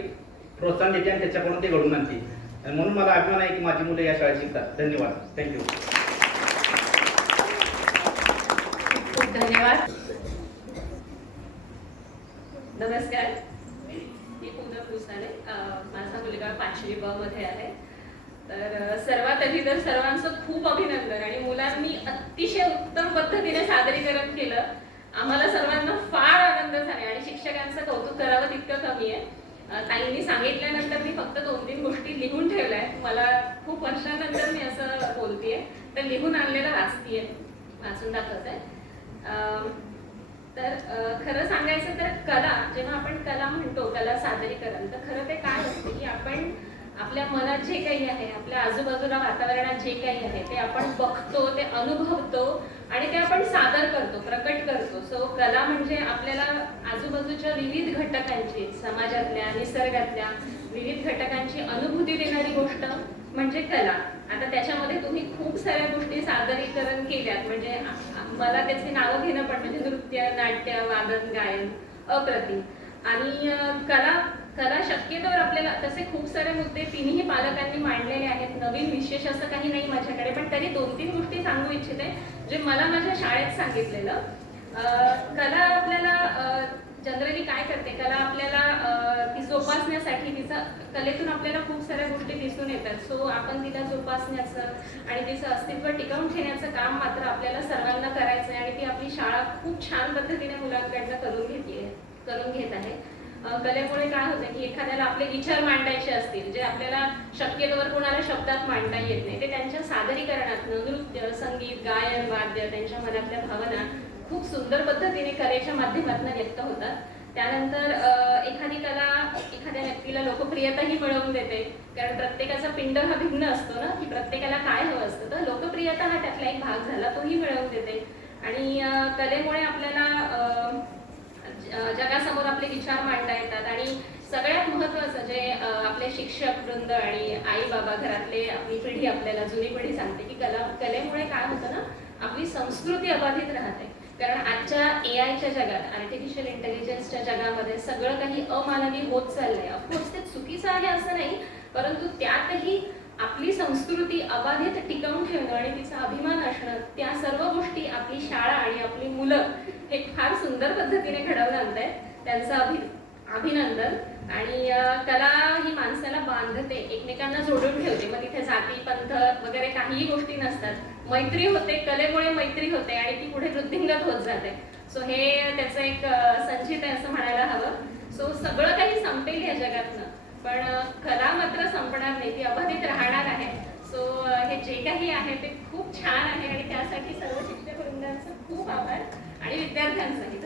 प्रोत्साहन देते आणि त्याच्याकडून ते घडवून आणते. आणि म्हणून मला अभिमान आहे की माझी मुलं या शाळेत शिकतात. धन्यवाद. थँक्यू. खूप धन्यवाद. नमस्कार, मी पूनम भुसाने. माझा मुलगा 5वी ब मध्ये आहे. तर सर्वात आधी तर सर्वांचं खूप अभिनंदन. आणि मुलांनी अतिशय उत्तम पद्धतीने सादरीकरण केलं. आम्हाला सर्वांना फार आनंद झाला आणि शिक्षकांचं कौतुक करावं तितकं कमी आहे. ताईंनी सांगितल्यानंतर मी फक्त 2-3 गोष्टी लिहून ठेवल्या आहेत. मला खूप वर्षानंतर मी असं बोलतेय तर लिहून आणलेलं वाचून दाखवत आहे. तर खरं सांगायचं तर कला, जेव्हा आपण कला म्हणतो, कला सादरीकरण, तर खरं ते काय असतं की आपण आपल्या मनात जे काही आहे, आपल्या आजूबाजूला वातावरणात जे काही आहे ते आपण बघतो, ते अनुभवतो आणि ते आपण सादर करतो, प्रकट करतो. सो कला म्हणजे आपल्याला आजूबाजूच्या विविध घटकांची, समाजातल्या, निसर्गातल्या विविध घटकांची अनुभूती देणारी गोष्ट म्हणजे कला. आता त्याच्यामध्ये तुम्ही खूप साऱ्या गोष्टी सादरीकरण केल्यात. म्हणजे मला त्याची नावं घेणं पण म्हणजे नृत्य, नाट्य, वादन, गायन अप्रतिम. आणि कला शक्यतोवर आपल्याला तसे खूप सारे मुद्दे तिन्ही पालकांनी मांडलेले आहेत. नवीन विशेष असं काही नाही माझ्याकडे, पण तरी 2-3 गोष्टी सांगू इच्छिते जे मला माझ्या शाळेत सांगितलेलं. कला आपल्याला जनरली काय करते, कला आपल्याला ती जोपासण्यासाठी, तिचा कलेतून आपल्याला खूप साऱ्या गोष्टी दिसून येतात. सो आपण तिला जोपासण्याचं आणि तिचं अस्तित्व टिकवून ठेवण्याचं काम मात्र आपल्याला सर्वांना करायचं आहे. आणि ती आपली शाळा खूप छान पद्धतीने मुलांकडनं करून घेत आहे. कलेमुळे काय होतं की एखाद्याला आपले विचार मांडायचे असतील जे आपल्याला शक्यतोवर कोणाला शब्दात मांडता येत नाही ते त्यांच्या सादरीकरणातनं नृत्य संगीत गायन वाद्य त्यांच्या मनातल्या भावना खूप सुंदर पद्धतीने कलेच्या माध्यमातून व्यक्त होतात. त्यानंतर एखादी कला एखाद्या व्यक्तीला लोकप्रियताही मिळवून देते, कारण प्रत्येकाचा पिंड हा भिन्न असतो ना, की प्रत्येकाला काय हवं असतं, तर लोकप्रियता हा त्यातला एक भाग झाला, तोही मिळवून देते. आणि कलेमुळे आपल्याला जगासमोर आपले विचार मांडता येतात. आणि सगळ्यात महत्त्वाचं जे आपले शिक्षक वृंद आणि आई बाबा घरातले आपली पिढी आपल्याला जुनी पिढी सांगते की कलेमुळे काय होतं ना, आपली संस्कृती अबाधित राहते. कारण आजच्या AIच्या जगात, आर्टिफिशियल इंटेलिजन्सच्या जगामध्ये सगळं काही अमानवी होत चाललंय. ऑफकोर्स ते चुकीचं आहे असं नाही, परंतु त्यातही आपली संस्कृती अबाधित टिकवून ठेवणं आणि तिचा अभिमान असणं, त्या सर्व गोष्टी आपली शाळा आणि आपली मुलं हे फार सुंदर पद्धतीने घडवून आणतायत. त्यांचं अभिनंदन. आणि कला ही माणसाला बांधते, एकमेकांना जोडून ठेवते. मग तिथे जाती पंथ वगैरे काहीही गोष्टी नसतात, मैत्री होते, कलेमुळे मैत्री होते आणि ती पुढे वृद्धिंगत होत जाते. सो हे त्याचं एक संचित आहे असं म्हणायला हवं. सो सगळं काही संपेल या जगातनं, पण कला मात्र संपणार नाही, ती अबाधित राहणार आहे. सो हे जे काही आहे ते खूप छान आहे आणि त्यासाठी सर्व शिक्षक वृंदांचं खूप आभार आणि विद्यार्थ्यांचंही.